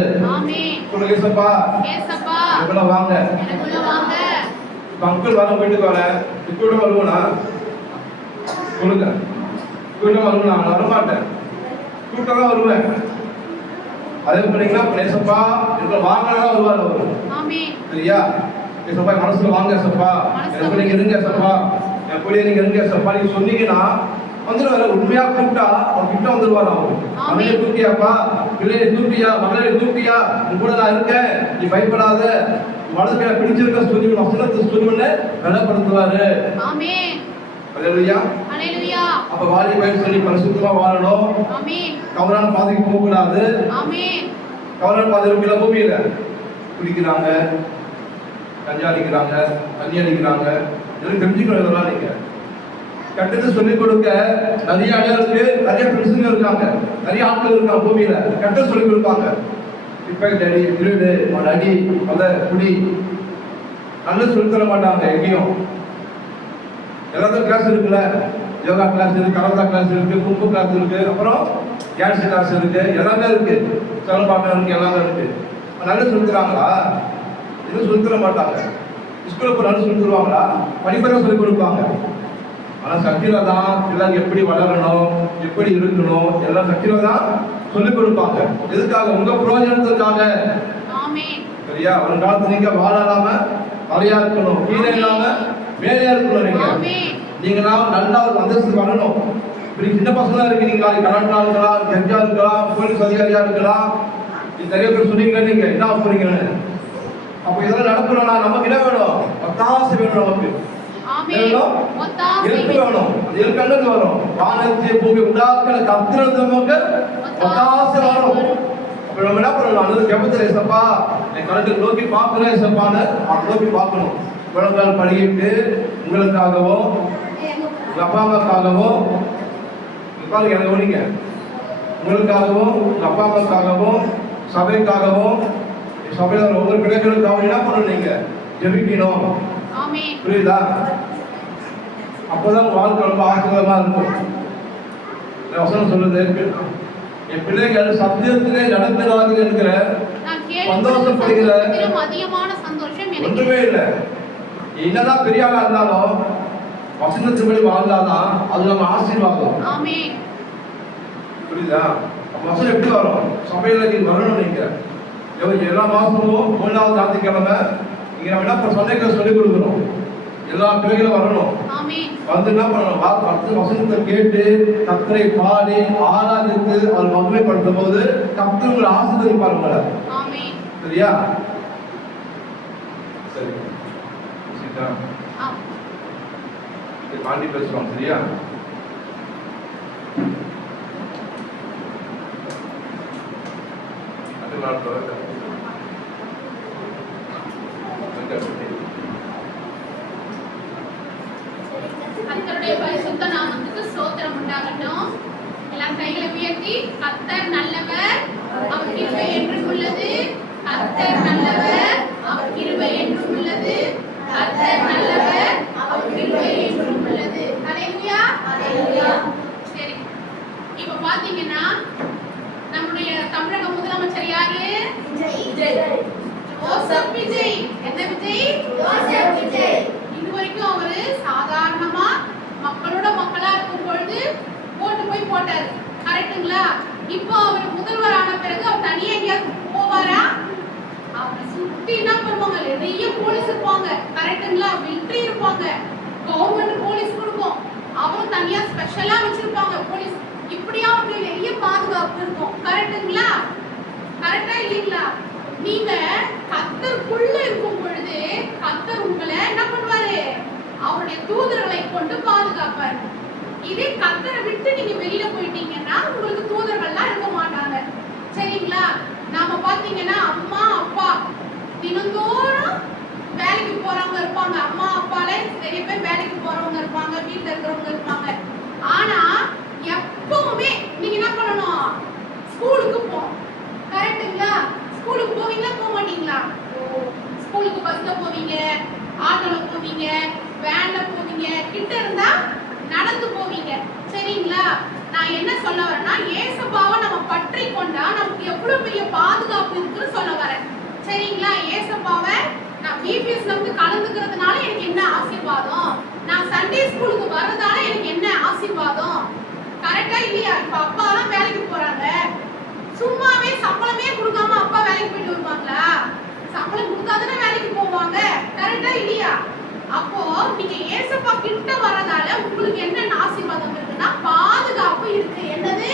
சொல்லுங்க ஏசப்பா, எவ்வளவு வாங்க. இப்ப அங்கிள் வர வீட்டுக்கு வர கூட வருவனா? சொல்லுங்க. கூட்டம் வருவேன், நான் வரமாட்டேன். கூட்டம் தான் வருவேன். அதே பண்ணீங்கன்னா ஏசப்பா எங்களை வாங்கலாம் வருவார் அவரு. சரியா? ஏசப்பா மனசுல வாங்க ஏசப்பா, எனக்கு நீங்க இருங்க ஏசப்பா, என் கூட நீங்க இருங்க ஏசப்பா நீங்க சொன்னீங்கன்னா வந்துடுவாரு. உண்மையா கூப்பிட்டா அவர் கிட்ட வந்துடுவார். அவரு மகனை தூக்கியாப்பா, பிள்ளையை தூக்கியா, மகளை தூக்கியா, உன் கூட நான் இருக்கேன், நீ பயப்படாத, வளர்க்க பிடிச்சிருக்க சொல்லி வசனத்தை சொல்லுன்னு பலப்படுத்துவாரு. அல்லேலூயா. அப்ப வாலிபன் சொல்லி பரிசுத்தமா வாழணும். ஆமென். தவறான பாதைக்கு போக கூடாது. ஆமென். தவறான பாதையில பூமியில குடிக்கிறாங்க, கஞ்சா அடிக்கிறாங்க, தண்ணி அடிக்கிறாங்க, இதெல்லாம் தெரிஞ்சுக்கணும். இதெல்லாம் நீங்க கட்டத்தை சொல்லிக் கொடுக்க நிறைய இடம் இருக்கு, நிறைய பிரச்சனை இருக்காங்க, நிறைய ஆட்கள் இருக்காங்க பூமியில கட்ட சொல்லிக் கொடுப்பாங்க. இப்ப அடி, திருடு, அடி, அத குடி நல்ல சொல்லி தர மாட்டாங்க. எங்கேயும் எல்லாத்துக்கும் கிளாஸ் இருக்குல்ல, யோகா கிளாஸ் இருக்கு, கலந்தா கிளாஸ் இருக்கு, கும்பு கிளாஸ் இருக்கு, அப்புறம் டான்ஸ் கிளாஸ் இருக்கு, எல்லாமே இருக்கு, சலபாட்டம் இருக்கு, எல்லாமே இருக்கு. நல்ல சொல்லி தராங்களா? எதுவும் சொல்லி தர மாட்டாங்க. ஸ்கூல்ல போய் நல்ல சொல்லி தருவாங்களா? படிப்பறை சொல்லி கொடுப்பாங்க. ஆனா சக்தியில தான் எல்லாம் எப்படி வளரணும், எப்படி இருக்கணும், எல்லாம் சக்தியில தான் சொல்லிக் கொடுப்பாங்க. எதுக்காக? உங்க பிரயோஜனத்துக்காக. சரியா? ஒரு காலத்துல நீங்க வாழாம தலையா இருக்கணும், கீழே இல்லாம மேலே இருக்கணும். நீங்க நல்லா ஒரு அந்தஸ்து வரணும். இப்படி சின்ன பசங்களா இருக்கீங்களா, கலெக்டரா இருக்கலாம், ஜட்ஜா இருக்கலாம், போலீஸ் அதிகாரியா இருக்கலாம், இது நிறைய பேர் சொன்னீங்களா, நீங்க என்ன போறீங்கன்னு. அப்ப இதெல்லாம் நடக்கணும்னா நமக்கு என்ன வேணும்? ஒத்தாசை வேணும். நமக்கு வேணும். அது வரும். வானத்தை பூமி உண்டாக்கின கர்த்தர் நமக்கு ஒத்தாசை வரும். அப்ப நம்ம என்ன பண்ணணும்? அந்த ஜெபத்துல ஏசப்பா என் கருத்தை நோக்கி பார்க்கிறேன் ஏசப்பான்னு நோக்கி பார்க்கணும். குழந்தைகள் படிக்கிட்டு உங்களுக்காகவும் உங்க அப்பா அம்மாக்காகவும் பாருங்க, எனக்கு ஒண்ணுங்க, உங்களுக்காகவும் உங்க அப்பா அம்மாக்காகவும் சபைக்காகவும் சபையில ஒவ்வொரு பிள்ளைகளுக்காகவும் என்ன பண்ணணும்? நீங்க ஜெபிக்கணும். புரியுதா? அப்பதான் வாழ்க்கை ரொம்ப ஆசீர்வாதமா இருக்கும். வசனம் சொல்லுது, என் பிள்ளைகள் சத்தியத்திலே நடக்கிறார்கள் என்கிற சந்தோஷப்படுகிற ஒன்றுமே இல்லை. என்னதான் பெரிய ஆளா இருந்தாலும் வசனத்தின்படி வாழ்ந்தாதான் அது நம்ம ஆசீர்வாதம். புரியுதா? வசனம் எப்படி வரும்? சபையில நீங்க வரணும். நீங்க எல்லா மாசமும் 3வது ஞாயிற்றுக்கிழமை இங்க நம்ம என்ன சந்தைகளை சொல்லிக் கொடுக்கணும். எல்லா பிள்ளைகளும் வரணும். வந்து என்ன பண்ணணும்? வசனத்தை கேட்டு கர்த்தரை பாடி ஆராதித்து அவர் மகிமைப்படுத்தும் போது கர்த்தர் உங்களை ஆசீர்வதிப்பார் உங்களை. சரியா? சரி, பாண்டி பேசுவோம். சரியா? கர்த்தருடைய பரிசுத்த நாமத்துக்கு ஸ்தோத்திரம் உண்டாகட்டும். எல்லாம் கைகளை உயர்த்தி, கர்த்தர் நல்லவர், அவர் கிருபை என்றும் உள்ளது. கர்த்தர் நல்லவர், அவர் கிருபை என்றும் உள்ளது. கர்த்தர் நல்லவர், அவர் கிருபை என்றும் உள்ளது. ஹல்லேலூயா, ஹல்லேலூயா. சரி, இப்போ பாத்தீங்கன்னா நம்முடைய தமிழக முதலமைச்சர் யாரு? விஜய். ஜோசப் விஜய். என்ன விஜய்? ஜோசப் விஜய். இதுவரைக்கும் அவரு சாதாரணமா மக்களோட மக்களா இருக்கும் பொழுது ஓட்டு போய் போட்டாரு. கரெக்டுங்களா? இப்போ அவர் முதல்வர் ஆன பிறகு அவர் தனியா எங்கேயாவது போவாரா? அவரை சுத்தி என்ன பண்ணுவாங்க? நிறைய போலீஸ் இருப்பாங்க. கரெக்டுங்களா? மிலிட்டரி இருப்பாங்க, கவர்மெண்ட் போலீஸ் கொடுக்கும். அவரும் தனியா ஸ்பெஷலா வச்சிருப்பாங்க போலீஸ். இப்படியா அவருக்கு நிறைய பாதுகாப்பு இருக்கும். கரெக்டுங்களா? கரெக்டா இல்லீங்களா? நீங்க கர்த்தருக்குள்ள இருக்கும் பொழுது கர்த்தர் உங்களை என்ன பண்ணுவாரு? அவருடைய தூதர்களை கொண்டு பாதுகாப்பார். இதே கர்த்தரை விட்டு நீங்க வெளியில போயிட்டீங்கன்னா உங்களுக்கு தூதர்கள்லாம் இருக்க மாட்டாங்க. சரிங்களா? நாம பாத்தீங்கன்னா அம்மா அப்பா தினந்தோறும் வேலைக்கு போறவங்க இருப்பாங்க. அம்மா அப்பால நிறைய பேர் வேலைக்கு போறவங்க இருப்பாங்க, வீட்டுல இருக்கிறவங்க இருப்பாங்க. ஆனா எப்பவுமே நீங்க என்ன பண்ணணும்? ஸ்கூலுக்கு போகணும். கரெக்டுங்களா? ஸ்கூலுக்கு போவீங்களா, போக மாட்டீங்களா? ஸ்கூலுக்கு பஸ்ல போவீங்க, ஆட்டோல போவீங்க, வேன்ல போவீங்க, கிட்ட இருந்தா நடந்து போவீங்க. சரிங்களா? நான் என்ன சொல்ல வரேன்னா, ஏசப்பாவை நம்ம பற்றி கொண்டா நமக்கு எவ்வளவு பெரிய பாதுகாப்பு இருக்குன்னு சொல்ல வரேன். சரிங்களா? ஏசப்பாவை நான் பிபிஎஸ்ல வந்து கலந்துக்கிறதுனால எனக்கு என்ன ஆசீர்வாதம்? நான் சண்டே ஸ்கூலுக்கு வர்றதால எனக்கு என்ன ஆசீர்வாதம்? கரெக்டா இல்லையா? இப்ப அப்பா எல்லாம் வேலைக்கு போறாங்க, சும்மாவே சம்பளமே கொடுக்காம அப்பா வேலைக்கு போயிட்டு வருவாங்களா? சம்பளம் கொடுத்தாதானே வேலைக்கு போவாங்க. கரெக்டா இல்லையா? அப்போ நீங்க ஏசப்பா கிட்ட வரதால உங்களுக்கு என்ன ஆசீர்வாதம் இருக்குன்னா பாதுகாப்பு இருக்கு. என்னது?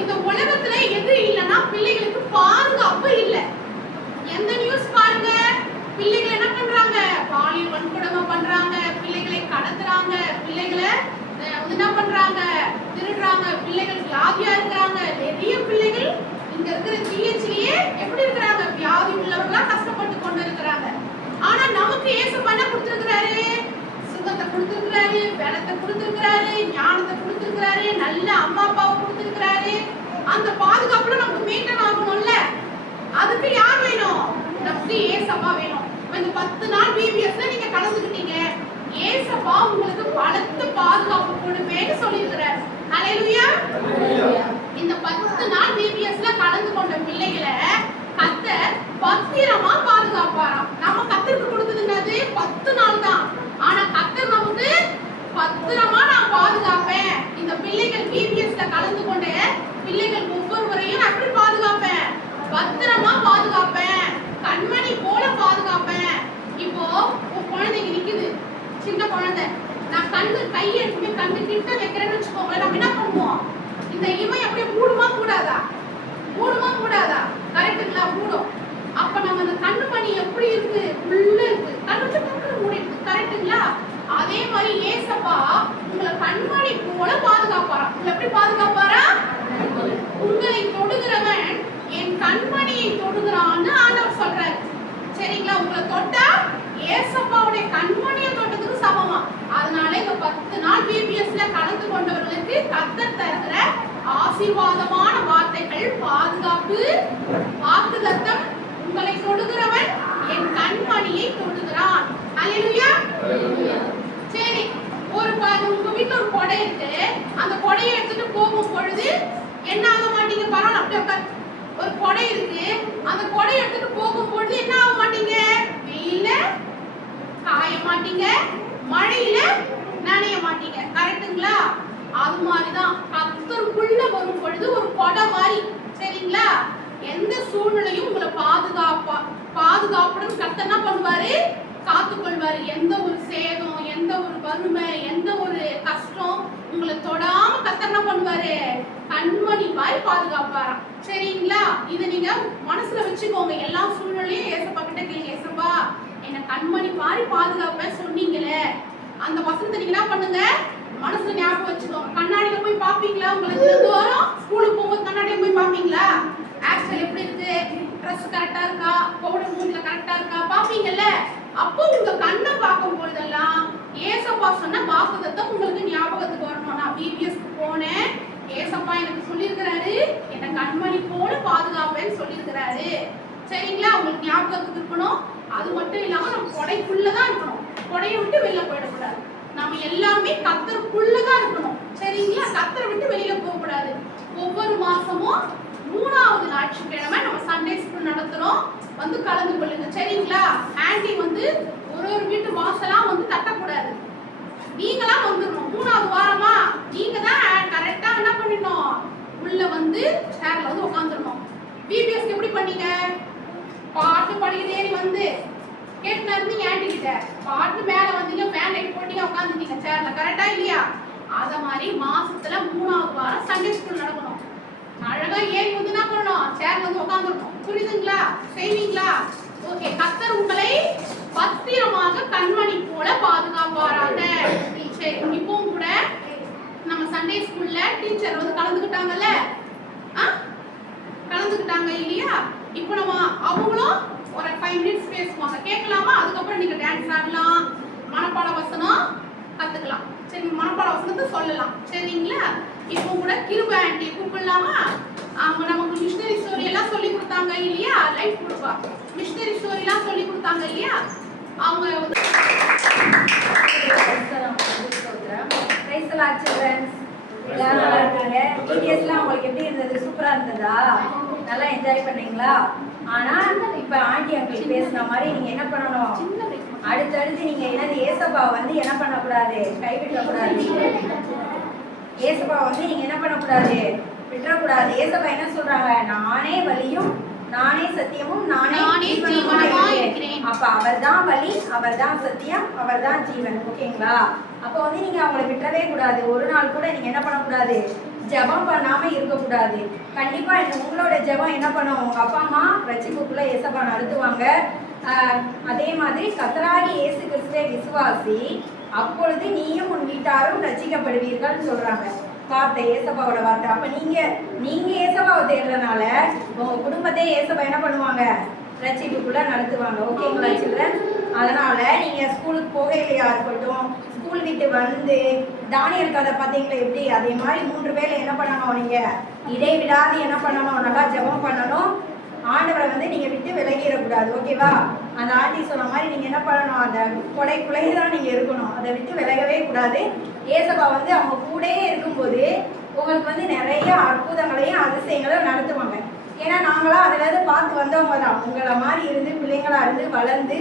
இந்த உலகத்துல எது இல்லைன்னா பிள்ளைகளுக்கு பாதுகாப்பு இல்லை. எந்த நியூஸ் பாருங்க, பிள்ளைகள் என்ன பண்றாங்க? பாலியல் வன்கொடுமை பண்றாங்க, பிள்ளைகளை கடத்துறாங்க, பிள்ளைகளை என்ன பண்றாங்க? பலத்தை கொடுத்திருக்கிறாரு, ஞானத்தை கொடுத்திருக்கிறாரு, நல்ல அம்மா அப்பாவை கொடுத்திருக்கிறாரு. அந்த பாதுகாப்புல நமக்கு மெயின்டைன் ஆகணும்ல. அதுக்கு யார் வேணும்? நமக்கு ஏசப்பா வேணும். இந்த 10 நாள் பிபிஎஸ்ல நீங்க கலந்துக்கிட்டீங்க, ஏசப்பா உங்களுக்கு பலத்த பாதுகாப்பு கொடுப்பேன்னு சொல்லியிருக்கிறார். ஹல்லேலூயா. இந்த 10 நாள் பிபிஎஸ்ல கலந்து கொண்ட பிள்ளைகளை கர்த்தர் பத்திரமா பாதுகாப்பாராம். நம்ம கர்த்தருக்கு கொடுத்ததுங்கிறது 10 நாள் தான். ஆனா கர்த்தர் நமக்கு பத்திரமா நான் பாதுகாப்பேன். இந்த பிள்ளைகள் பிபிஎஸ்ல கலந்து கொண்ட பிள்ளைகள் ஒவ்வொருவரையும் நான் எப்படி பாதுகாப்பேன்? பத்திரமா பாதுகாப்பேன், கண்மணி போல பாதுகாப்பேன். இப்போ ஒரு குழந்தைங்க நிக்குது, சின்ன குழந்தை, நான் கை எடுத்து கண்ணு கிட்ட வைக்கிறேன்னு வச்சுக்கோங்களேன், நம்ம என்ன பண்ணுவோம்? இந்த இமை அப்படியே மூடுமா கூடாதா? மூடுமா கூடாதா? கரெக்டுங்களா? மூடும். அப்ப நம்ம அந்த கண்ணு மணி எப்படி இருக்கு? உள்ள இருக்கு, கண்ணு டக்குனு மூடிடுது. கரெக்டுங்களா? அதே மாதிரி ஏசப்பா உங்களை கண்மணி போல பாதுகாப்பாரா. உங்களை எப்படி பாதுகாப்பாரா? உங்களை தொடுகிறவன் என் கண்மணியை தொடுகிறான்னு ஆண்டவர் சொல்றாரு. சரிங்களா? உங்களை தொட்டா ஏசப்பாவுடைய கண்மணியை தொட்டதுக்கு சமமா. அதனால இந்த 10 நாள் பிபிஎஸ்ல கலந்து கொண்டவர்களுக்கு கர்த்தர் தருகிற ஆசீர்வாதமான வார்த்தைகள், பாதுகாப்பு, வாக்குத்தத்தம், உங்களை தொடுகிறவன் என் கண்மணியை தொடுகிறான். ஹல்லேலூயா. சரி, உங்க வீட்டுல ஒரு கொடை இருக்கு, அந்த கொடையை எடுத்துட்டு போகும் பொழுது என்ன ஆக மாட்டீங்க? பரவாயில்ல, அப்படியே உட்கார். ஒரு கொடை இருக்கு, அந்த கொடையை எடுத்துட்டு போகும் பொழுது என்ன ஆக மாட்டீங்க? வெயில்ல காய மாட்டீங்க, மழையில நனைய மாட்டீங்க. கரெக்டுங்களா? அது மாதிரிதான் கர்த்தருக்குள்ள வரும் பொழுது ஒரு கொடை மாதிரி. சரிங்களா? எந்த சூழ்நிலையும் உங்களை பாதுகாப்புடன் கர்த்தர் என்ன பண்ணுவாரு? காத்துக்கொள்வாரு. எந்த ஒரு சேதம், எந்த ஒரு வறுமை, எந்த ஒரு கஷ்டம் உங்களை தொடாம கர்த்தர் என்ன பண்ணுவாரு? கண்மணி மாதிரி பாதுகாப்பாராம். சரிங்களா? இதை நீங்க மனசுல வச்சுக்கோங்க. எல்லா சூழ்நிலையும் ஏசப்பா கிட்ட கேளுங்க, ஏசப்பா என்ன கண்மணி மாதிரி பாதுகாப்பேன் சொன்னீங்களே, அந்த வசனத்தை நீங்க என்ன பண்ணுங்க? மனசுல ஞாபகம் வச்சுக்கோங்க. கண்ணாடியில போய் பாப்பீங்களா? உங்களுக்கு வரும் ஸ்கூலுக்கு போகும்போது கண்ணாடியில போய் பாப்பீங்களா? ஆக்சுவல் எப்படி இருக்கு, ட்ரெஸ் கரெக்டா இருக்கா, பவுடர் மூஞ்சில கரெக்டா இருக்கா பாப்பீங்கல்ல. அப்போ உங்க கண்ணை பார்க்கும் பொழுதெல்லாம் ஏசப்பா சொன்ன வாக்குத்தத்தம் உங்களுக்கு ஞாபகத்துக்கு வரணும். நான் பிபிஎஸ்க்கு போனேன், ஏசப்பா எனக்கு சொல்லியிருக்கிறாரு, என்ன கண்மணி போல பாதுகாப்பேன்னு சொல்லியிருக்கிறாரு. சரிங்களா? உங்களுக்கு ஞாபகத்துக்கு இருக்கணும். அது மட்டும் இல்லாம நம்ம கொடைக்குள்ளதான் இருக்கணும். கொடையை விட்டு வெளில போயிடக்கூடாது. நம்ம எல்லாமே கர்த்தருக்குள்ளதான் இருக்கணும். சரிங்களா? கர்த்தரை விட்டு வெளியில போகக்கூடாது. ஒவ்வொரு மாசமும் 3வது ஞாயிற்றுக்கிழமை நம்ம சண்டே ஸ்கூல் நடத்துறோம், வந்து கலந்து கொள்ளுங்க. சரிங்களா? ஆன்டி வந்து ஒரு வீட்டு வாசலாம் வந்து தட்டக்கூடாது, நீங்களா வந்துடணும். 3வது வாரமா நீங்க தான் கரெக்டா என்ன பண்ணிடணும்? உள்ள வந்து சேர்ல வந்து உட்காந்துடணும். பிபிஎஸ்க்கு எப்படி பண்ணீங்க? பாட்டு படிக்கிட்டு ஏறி வந்து கேட்டுனா இருந்தீங்க ஆன்டி கிட்ட, பாட்டு மேல வந்தீங்க, ஃபேன் லைட் போட்டீங்க, உட்காந்துட்டீங்க சேர்ல. கரெக்டா இல்லையா? அத மாதிரி மாசத்துல 3வது வாரம் சண்டே ஸ்கூல் நடக்கணும். அழகா ஏறி வந்து என்ன பண்ணணும்? சேர்ல வந்து உட்காந்துடணும். புரியுதுங்களா? செய்வீங்களா? ஓகே. கர்த்தர் உங்களை பத்திரமாக கண்மணி போல பாதுகாப்பாராக. சரி, இப்பவும் கூட நம்ம சண்டே ஸ்கூல்ல டீச்சர் வந்து கலந்துக்கிட்டாங்கல்ல, கலந்துக்கிட்டாங்க இல்லையா? இப்போ நம்ம அவங்களும் ஒரு 5 மினிட்ஸ் பேசுவாங்க, கேட்கலாமா? அதுக்கப்புறம் நீங்க டான்ஸ் ஆடலாம், மனப்பாட வசனம் கத்துக்கலாம். சரி, மனப்பாட வசனத்தை சொல்லலாம். சரிங்களா? இப்போ கூட கிருப ஆண்டி கூப்பிடலாமா? அவங்க நமக்கு மிஷனரி ஸ்டோரி எல்லாம் சொல்லி கொடுத்தாங்க இல்லையா? லைஃப் கொடுப்பா மிஷனரி ஸ்டோரி எல்லாம் சொல்லி கொடுத்தாங்க இல்லையா? அவங்க வந்து எல்லாரும் நல்லா இருக்காங்க. பிடிஎஸ்லாம் உங்களுக்கு எப்படி இருந்தது? சூப்பரா இருந்ததா? நல்லா என்ஜாய் பண்ணீங்களா? ஆனா இப்ப ஆண்டி அங்கிள் பேசுன மாதிரி நீங்க என்ன பண்ணணும்? அடுத்தடுத்து நீங்க என்னது ஏசப்பா வந்து என்ன பண்ணக்கூடாது? கைவிட்டக்கூடாது. ஏசப்பா வந்து நீங்க என்ன பண்ணக்கூடாது? விட்டுறக்கூடாது. ஏசப்பா என்ன சொல்றாங்க? நானே வழியும், நானே சத்தியமும், நானே ஜீவனுமாய் இருக்கிறேன். அப்ப அவர்தான் வழி, அவர்தான் சத்தியம், அவர்தான் ஜீவன். ஓகேங்களா? அப்ப வந்து நீங்க அவங்களை விட்டுறவே கூடாது. ஒரு நாள் கூட நீங்க என்ன பண்ணக்கூடாது? ஜெபம் பண்ணாம இருக்கக்கூடாது. கண்டிப்பா உங்களோட ஜெபம் என்ன பண்ணும்? உங்க அப்பா அம்மா ரட்சிப்புக்குள்ள ஏசப்பா நடத்துவாங்க. அதே மாதிரி கர்த்தராகிய இயேசு கிறிஸ்துவை விசுவாசி, அப்பொழுது நீயும் உன் வீட்டாரும் ரட்சிக்கப்படுவீர்கள் சொல்றாங்க. வார்த்தை, ஏசப்பாவோட வார்த்தை. அப்ப நீங்க ஏசப்பாவை தேடுறதுனால உங்க குடும்பத்தை ஏசப்பா என்ன பண்ணுவாங்க? ரட்சிப்புக்குள்ள நடத்துவாங்க. ஓகேங்களா சில்ட்ரன்? அதனால நீங்க ஸ்கூலுக்கு போகையிலையா இருக்கட்டும், ஸ்கூல் விட்டு வந்து தானியல் கதை பார்த்தீங்களா எப்படி, அதே மாதிரி 3 வேளை என்ன பண்ணணும், நீங்க இடைவிடாது என்ன பண்ணணும், நல்லா ஜெபம் பண்ணணும். ஆண்டவரை வந்து நீங்க விட்டு விலகிடக்கூடாது. ஓகேவா? அந்த ஆண்டி சொன்ன மாதிரி நீங்க என்ன பண்ணணும், அந்த கொடைக்குள்ளேயே தான் நீங்க இருக்கணும், அதை விட்டு விலகவே கூடாது. ஏசப்பா வந்து அவங்க கூடயே இருக்கும்போது உங்களுக்கு வந்து நிறைய அற்புதங்களையும் அதிசயங்களையும் நடத்துவாங்க. ஏன்னா நாங்களாம் அதில் பார்த்து வந்தவங்க தான். உங்களை மாதிரி இருந்து பிள்ளைங்களா இருந்து வளர்ந்து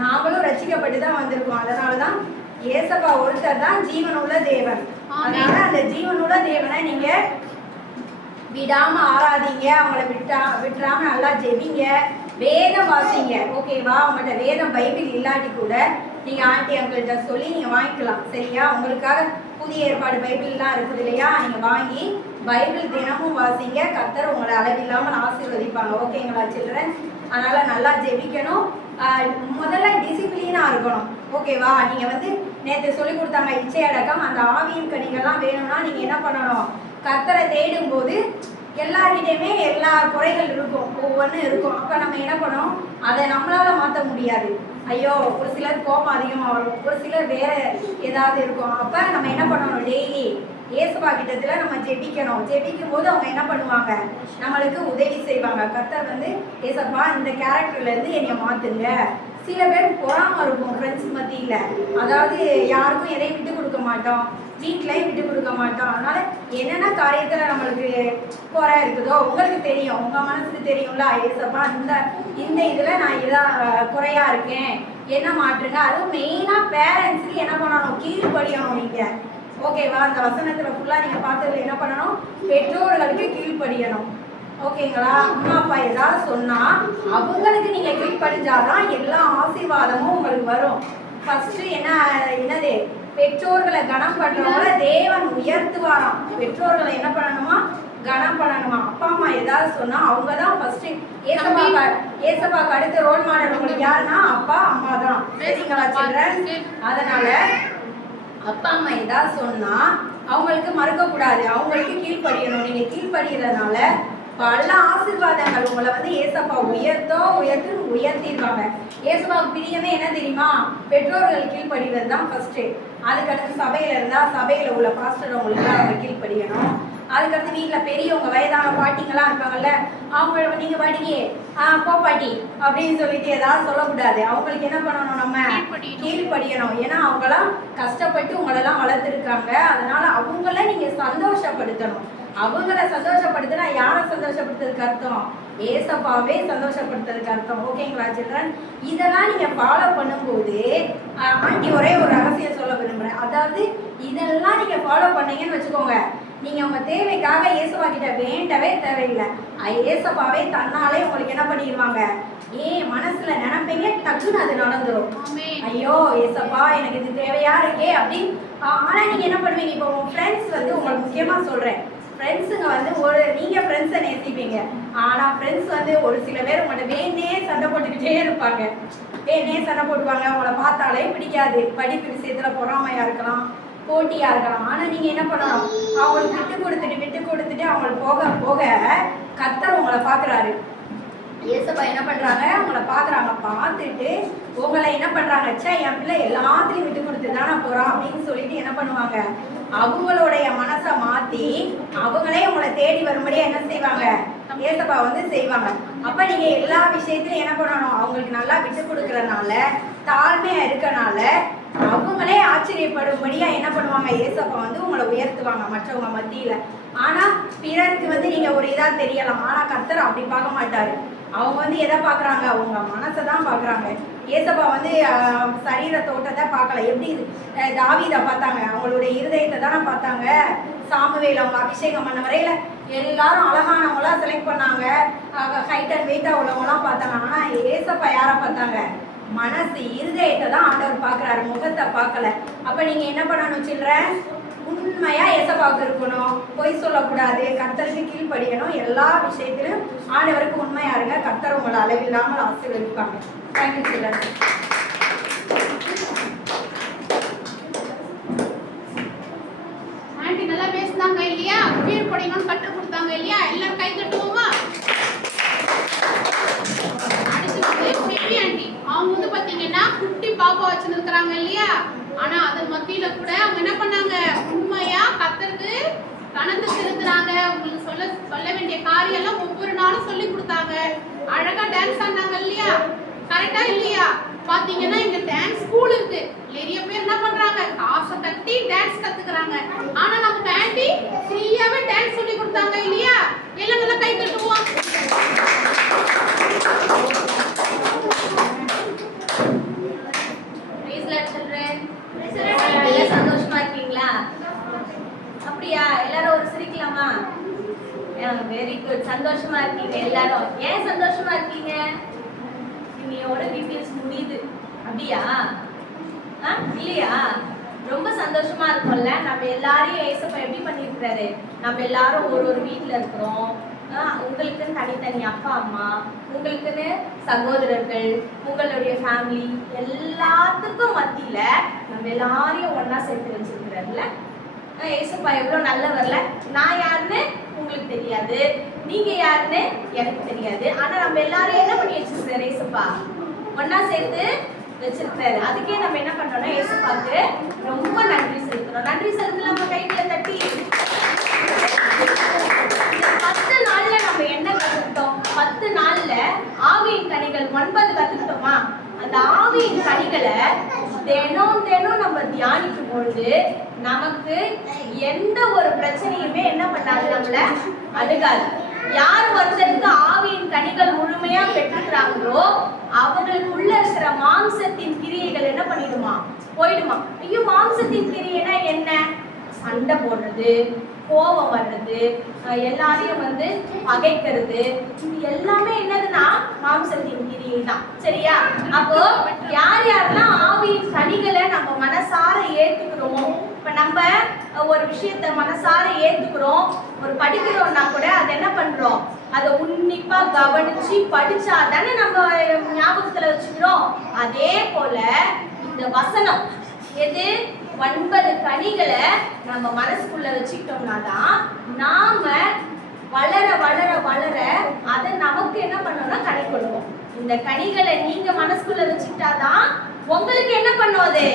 நாங்களும் ரசிக்கப்பட்டு தான் வந்திருக்கோம். அதனால தான் ஏசப்பா ஒருத்தர் தான் ஜீவனுள்ள தேவன். அதனால அந்த ஜீவனுள்ள தேவனை நீங்க விடாம ஆராதிங்க, அவங்கள விட்டுறாம நல்லா ஜெபிங்க, வேதம் வாசிங்க. ஓகேவா? உங்கள்கிட்ட வேதம் பைபிள் இல்லாட்டி கூட நீங்க ஆண்டி அங்கிள்கிட்ட சொல்லி நீங்க வாங்கிக்கலாம். சரியா? உங்களுக்காக புதிய ஏற்பாடு பைபிள்லாம் இருக்குது இல்லையா, நீங்க வாங்கி பைபிள் தினமும் வாசிங்க. கர்த்தர் உங்களை அளவில்லாமல் ஆசீர்வதிப்பாங்க. ஓகேங்களா சில்ட்ரன்? அதனால நல்லா ஜெபிக்கணும். முதல்ல டிசிப்ளினா இருக்கணும். ஓகேவா? நீங்க வந்து நேற்று சொல்லி கொடுத்தாங்க இச்சை அடக்கம், அந்த ஆவியின் கனிகள்லாம் வேணும்னா நீங்க என்ன பண்ணணும், கர்த்தரை தேடும் போது எல்லார்கிட்டையுமே எல்லா குறைகள் இருக்கும், ஒவ்வொன்றும் இருக்கும். அப்போ நம்ம என்ன பண்ணோம், அதை நம்மளால மாற்ற முடியாது. ஐயோ, ஒரு சிலர் கோபம் அதிகமாக வரும், ஒரு சிலர் வேற ஏதாவது இருக்கும். அப்போ நம்ம என்ன பண்ணணும், டெய்லி ஏசப்பா கிட்டத்தில் நம்ம ஜெபிக்கணும். ஜெபிக்கும் போது அவங்க என்ன பண்ணுவாங்க, நம்மளுக்கு உதவி செய்வாங்க. கர்த்தர் வந்து ஏசப்பா இந்த கேரக்டர்லேருந்து என்னை மாற்றுங்க. சில பேர் பொறாம இருக்கும் ஃப்ரெண்ட்ஸ் மத்தியில், அதாவது யாருக்கும் எதையும் விட்டு கொடுக்க மாட்டோம், வீட்டிலையும் விட்டு கொடுக்க மாட்டோம். அதனால என்னென்ன காரியத்தில் நம்மளுக்கு குறை இருக்குதோ உங்களுக்கு தெரியும், உங்கள் மனசுக்கு தெரியும்ல, ஏசப்பா இந்த இதில் நான் இதான் குறையாக இருக்கேன், என்ன மாற்றுங்க. அதுவும் மெயினாக பேரண்ட்ஸுக்கு என்ன பண்ணணும், கீழ்ப்படியணும் நீங்கள். ஓகேவா? அந்த வசனத்தில் ஃபுல்லாக நீங்கள் பார்த்ததுல என்ன பண்ணணும், பெற்றோர்களுக்கு கீழ்ப்படியணும். ஓகேங்களா? அம்மா அப்பா ஏதாவது சொன்னால் அவங்களுக்கு நீங்கள் கீழ்ப்படிஞ்சாதான் எல்லா ஆசீர்வாதமும் உங்களுக்கு வரும். ஃபர்ஸ்ட் என்னது, பெற்றோர்களை கனம் பண்றவங்கள தேவன் உயர்த்துவாராம். பெற்றோர்களை என்ன பண்ணணுமா, கனம் பண்ணணுமா. அப்பா அம்மா ஏதாவது சொன்னா அவங்க தான் ஃபர்ஸ்ட். ஏசப்பாக்கு அடுத்த ரோல் மாடல் உங்களுக்கு யாருன்னா அப்பா அம்மா தான். சரிங்களா சில்ட்ரன்? அதனால அப்பா அம்மா ஏதாவது சொன்னா அவங்களுக்கு மறுக்க கூடாது, அவங்களுக்கு கீழ்ப்படியணும். நீங்க கீழ்ப்படிகிறதுனால பல ஆசீர்வாதங்கள் உங்களை வந்து ஏசப்பா உயர்த்திடுவாங்க. ஏசப்பாவுக்கு பிரியமே என்ன தெரியுமா, பெற்றோர்கள் கீழ்ப்படிகிறது தான் ஃபர்ஸ்ட். அதுக்கடுத்து சபையில இருந்தா சபையில உள்ள பாஸ்டர் அவங்களுக்கு அவங்க கீழ்ப்படியணும். அதுக்கடுத்து வீட்டில் பெரியவங்க வயதான பாட்டிங்கெல்லாம் இருப்பாங்கல்ல, அவங்க நீங்க பாட்டிக்கு போ பாட்டி அப்படின்னு சொல்லிட்டு ஏதாவது சொல்லக்கூடாது. அவங்களுக்கு என்ன பண்ணணும், நம்ம கீழ்ப்படியணும். ஏன்னா அவங்களாம் கஷ்டப்பட்டு உங்களெல்லாம் வளர்த்துருக்காங்க. அதனால அவங்கள நீங்க சந்தோஷப்படுத்தணும். அவங்கள சந்தோஷப்படுத்தினா யாரை சந்தோஷப்படுத்துறதுக்கு அர்த்தம், ஏசப்பாவே சந்தோஷப்படுத்துறதுக்கு அர்த்தம். ஓகேங்களா சில்ட்ரன்? இதெல்லாம் நீங்க ஃபாலோ பண்ணும்போது ஆண்டி ஒரே ஒரு ரகசியம் சொல்ல விரும்புறேன். அதாவது இதெல்லாம் நீங்க ஃபாலோ பண்ணீங்கன்னு வச்சுக்கோங்க, நீங்க உங்க தேவைக்காக ஏசப்பா கிட்ட வேண்டவே தேவையில்லை. ஏசப்பாவே தன்னாலே உங்களுக்கு என்ன பண்ணிடுவாங்க, மனசுல நினைப்பீங்க, டக்குன்னு அது நடந்துடும். ஐயோ ஏசப்பா எனக்கு இது தேவையா இருக்கே அப்படின்னு. ஆனா நீங்க என்ன பண்ணுவீங்க, இப்போ உங்க ஃப்ரெண்ட்ஸ் வந்து உங்களுக்கு முக்கியமா சொல்றேன், ஃப்ரெண்ட்ஸுங்க வந்து நீங்கள் ஃப்ரெண்ட்ஸை நேசிப்பீங்க. ஆனால் ஃப்ரெண்ட்ஸ் வந்து ஒரு சில பேர் உங்கள்கிட்ட வேணே சண்டை போட்டுக்கிட்டே இருப்பாங்க. வேணே சண்டை போட்டுவாங்க, உங்களை பார்த்தாலே பிடிக்காது. படிப்பு விஷயத்தில் பொறாமையாக இருக்கலாம், போட்டியாக இருக்கலாம். ஆனால் நீங்கள் என்ன பண்ணணும், அவங்களுக்கு விட்டு கொடுத்துட்டு அவங்களுக்கு போக போக கர்த்தர் உங்களை பார்க்குறாரு. ஏசப்பா என்ன பண்ணுறாங்க, உங்களை பார்க்குறாங்க. பார்த்துட்டு உங்களை என்ன பண்ணுறாங்க, சே என் பிள்ளை எல்லாத்தையும் விட்டு கொடுத்து தானே போகிறான் அப்படின்னு சொல்லிட்டு என்ன பண்ணுவாங்க, அவங்களுடைய மனசை மாற்றி அவங்களே உங்களை தேடி வரும்படியா என்ன செய்வாங்க, ஏசப்பா வந்து செய்வாங்க. அப்போ நீங்கள் எல்லா விஷயத்திலும் என்ன பண்ணணும், அவங்களுக்கு நல்லா விட்டு கொடுக்குறதுனால, தாழ்மையாக இருக்கனால அவங்களே ஆச்சரியப்படும்படியா என்ன பண்ணுவாங்க, ஏசப்பா வந்து உங்களை உயர்த்துவாங்க மற்றவங்க மத்தியில். ஆனால் பிறருக்கு வந்து நீங்கள் ஒரு இதாக தெரியலாம், ஆனால் கர்த்தர் அப்படி பார்க்க மாட்டார். அவங்க வந்து எதை பார்க்குறாங்க, அவங்க மனசை தான் பார்க்குறாங்க. ஏசப்பா வந்து சரீர தோட்டத்தை பார்க்கல. எப்படி தாவீதை பார்த்தாங்க, அவங்களுடைய இருதயத்தை தானே பார்த்தாங்க. சாமுவேல் அவங்க அபிஷேகம் பண்ண வரையில எல்லாரும் அழகானவங்களாம் செலக்ட் பண்ணாங்க, ஹைட் அண்ட் வெயிட்டாக உள்ளவங்களாம் பார்த்தாங்க. ஆனால் ஏசப்பா யாரை பார்த்தாங்க, மனசு இருதயத்தை தான் ஆண்டவர் பார்க்குறாரு, முகத்தை பார்க்கல. அப்போ நீங்கள் என்ன பண்ணணும் சில்ட்ரன், உண்மையாக ஏசப்பாவுக்கு இருக்கணும், பொய் சொல்லக்கூடாது, கர்த்தருக்கு கீழ்ப்படியணும். எல்லா விஷயத்திலும் ஆண்டவருக்கு உண்மையாக இருங்க, கர்த்தர் உங்களை அளவில்லாமல் ஆசீர்வதிப்பாங்க. Thank you children. ஆண்டி நல்லா பேசுனாங்க இல்லையா, கீழ்ப்படியணும்னு கற்றுக் கொடுத்தாங்க இல்லையா, எல்லாரும் கை தட்டுவோமா. அடுத்து காய்ச்சி இருக்கிறாங்க இல்லையா? ஆனா அது மத்தியில கூட அவங்க என்ன பண்ணாங்க? உண்மையா கர்த்தருக்கு கணந்து செலுத்துறாங்க. உங்களுக்கு சொல்ல வேண்டிய காரியம் எல்லாம் ஒவ்வொரு நாளும் சொல்லி கொடுத்தாங்க. அழகா டான்ஸ் ஆடினாங்க இல்லையா? கரெக்டா இல்லையா? பாத்தீங்கன்னா இங்க டான்ஸ் ஸ்கூல் இருக்கு. நிறைய பேர் என்ன பண்றாங்க? காசை கட்டி டான்ஸ் கத்துக்கிறாங்க. ஆனா நமக்கு ஆண்டி ஃப்ரீயாவே டான்ஸ் சொல்லி கொடுத்தாங்க இல்லையா? எல்லாம் நல்லா கை தட்டுவோம். எல்லாம் சந்தோஷமா இருக்கீங்களா? அப்படியா? எல்லாரும் ஒரு சிரிக்கலாமா? Very good. சந்தோஷமா இருக்கீங்க எல்லாரும். ஏன் சந்தோஷமா இருக்கீங்க? இன்னையோட வீடியோஸ் முடியுது. அப்படியா? இல்லையா? ரொம்ப சந்தோஷமா இருக்கும்ல. நம்ம எல்லாரையும் ஏசப்பா எப்படி பண்ணிருக்கிறாரு? நம்ம எல்லாரும் ஒரு வீட்டுல இருக்கிறோம். உங்களுக்குன்னு தனித்தனி அப்பா அம்மா, உங்களுக்குன்னு சகோதரர்கள், உங்களுடைய ஃபேமிலி, எல்லாத்துக்கும் மத்தியில நம்ம எல்லாரையும் ஒன்னா சேர்த்து வச்சிருக்கிறாருல. ஏசப்பா எவ்வளவு நல்லவர்ல. நான் யாருன்னு உங்களுக்கு தெரியாது, நீங்க யாருன்னு எனக்கு தெரியாது. ஆனா நம்ம எல்லாரையும் என்ன பண்ணி வச்சிருக்காரு? ஏசப்பா ஒன்னா சேர்த்து வச்சிருக்காரு. அதுக்கே நம்ம என்ன பண்றோம்னா ஏசப்பாக்கு ரொம்ப நன்றி செலுத்துறோம். நன்றி செலுத்தலாமா? கைகளை தட்டி. 10 நாள்ல நம்ம என்ன கத்துக்கிட்டோம்? 10 நாள்ல ஆவியின் கனிகள் 9 கத்துக்கிட்டோமா? அந்த ஆவியின் கனிகளை தினம் நம்ம தியானிக்கும் பொழுது நமக்கு எந்த ஒரு பிரச்சனையுமே என்ன பண்ணாது? நம்மள அணுகாது. யார் ஒருத்தருக்கு ஆவியின் கனிகள் முழுமையா பெற்றுக்கிறாங்களோ அவங்களுக்குள்ள இருக்கிற மாம்சத்தின் கிரியைகள் என்ன பண்ணிடுமா? போயிடுமா? ஐயோ, மாம்சத்தின் கிரியைனா என்ன? சண்டை போடுறது, கோபம் வர்றது, எல்லாரையும் பகைக்கிறது, இது எல்லாமே என்னதுன்னா மாம்சத்தின் கிரியை தான். சரியா? அப்போ யார் யாரெல்லாம் ஆவியின் கனிகளை நம்ம மனசார ஏத்துக்கிறோமோ, இப்ப நம்ம ஒரு விஷயத்த மனசார ஏத்துக்கிறோம், ஒரு படிக்கிறோம்னா கூட அதை என்ன பண்றோம்? அதை உன்னிப்பா கவனிச்சு படிச்சாதானே நம்ம ஞாபகத்துல வச்சுக்கிறோம். அதே போல இந்த வசனம் எது? 9 கனிகளை நம்ம மனசுக்குள்ள வச்சுக்கிட்டோம்னா தான் நாம வளர வளர வளர அதை நமக்கு என்ன பண்ணோம்னா கனி கொடுக்கும். இந்த கனிகளை நீங்க மனசுக்குள்ள வச்சுக்கிட்டாதான் உங்களுக்கு என்ன பண்ணும்? அது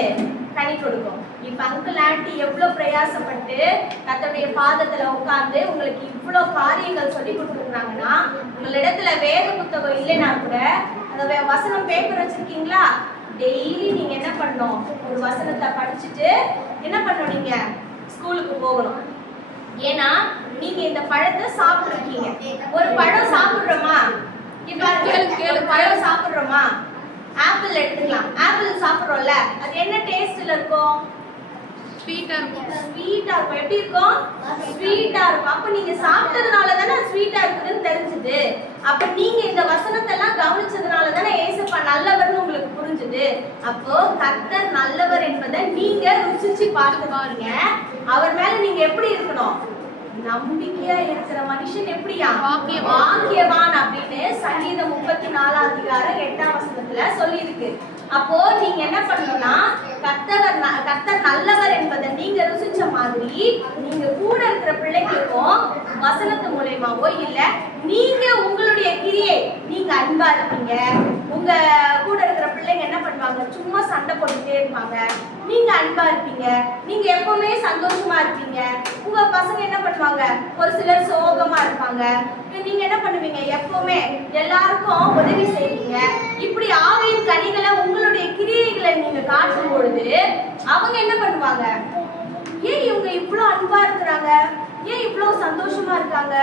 கனி கொடுக்கும். இப்ப அங்கிள் ஆண்டி எவ்வளவு பிரயாசப்பட்டு கர்த்தருடைய பாதத்துல உட்கார்ந்து உங்களுக்கு இவ்வளவு காரியங்கள் சொல்லி கொடுத்துருக்காங்கன்னா, உங்களிடத்துல வேத புத்தகம் இல்லைன்னா கூட அந்த வசனம் பேப்பர் வச்சிருக்கீங்களா? டெய்லி நீங்க என்ன பண்ணணும்? ஒரு வசனத்தை படிச்சுட்டு என்ன பண்ணணும்? நீங்க ஸ்கூலுக்கு போகணும். ஏன்னா நீங்க இந்த பழத்தை சாப்பிட்டுருக்கீங்க. ஒரு பழம் சாப்பிடுறோமா? இப்ப பழம் சாப்பிடுறோமா? ஆப்பிள் எடுத்துக்கலாம். ஆப்பிள் சாப்பிடுறோம்ல, அது என்ன டேஸ்ட்ல இருக்கும்? ஸ்வீட்டா இருக்கும். ஸ்வீட்டா இருக்கும். எப்படி இருக்கும்? ஸ்வீட்டா இருக்கும். அப்ப நீங்க சாப்பிட்டதுனால தானே ஸ்வீட்டா இருக்குதுன்னு தெரிஞ்சது. அப்ப நீங்க இந்த வசனத்தை எல்லாம் கவனிச்சதுனால தானே ஏசப்பா நல்லவர்னு உங்களுக்கு புரிஞ்சுது. அப்போ கர்த்தர் நல்லவர் என்பதை நீங்க ருசிச்சு பார்த்து பாருங்க. அவர் மேல நீங்க எப்படி இருக்கணும்? நம்பிக்கையா இருக்கிற மனுஷன் எப்படியா? வாக்கியவான் அப்படின்னு சங்கீதம் 34 அதிகாரம் 8ஆம் வசனத்துல சொல்லி இருக்கு. அப்போ நீங்க என்ன பண்ணணும்னா கர்த்தர் நல்லவர் என்பதை நீங்க ருசிச்ச மாதிரி நீங்க கூட இருக்கிற பிள்ளைங்களுக்கும் வசனத்து மூலமாவோ இல்ல நீங்க உங்களுடைய கிரியை நீங்க அன்பா இருப்பீங்க. உங்க கூட இருக்கிற பிள்ளைங்க என்ன பண்ணுவாங்க? சும்மா சண்டை போட்டுட்டே இருப்பாங்க. நீங்க அன்பா இருப்பீங்க. நீங்க எப்பவுமே சந்தோஷமா இருப்பீங்க. உங்க பசங்க என்ன பண்ணுவாங்க? ஒரு சிலர் சோகமா இருப்பாங்க. நீங்க என்ன பண்ணுவீங்க? எப்பவுமே எல்லாருக்கும் உதவி செய்வீங்க. இப்படி ஆவியின் கனிகளை உங்களுடைய கிரியைகளை நீங்க காட்டும் பொழுது அவங்க என்ன பண்ணுவாங்க? ஏன் இவங்க இவ்வளவு அன்பா இருக்கிறாங்க? ஏன் இவ்வளவு சந்தோஷமா இருக்காங்க?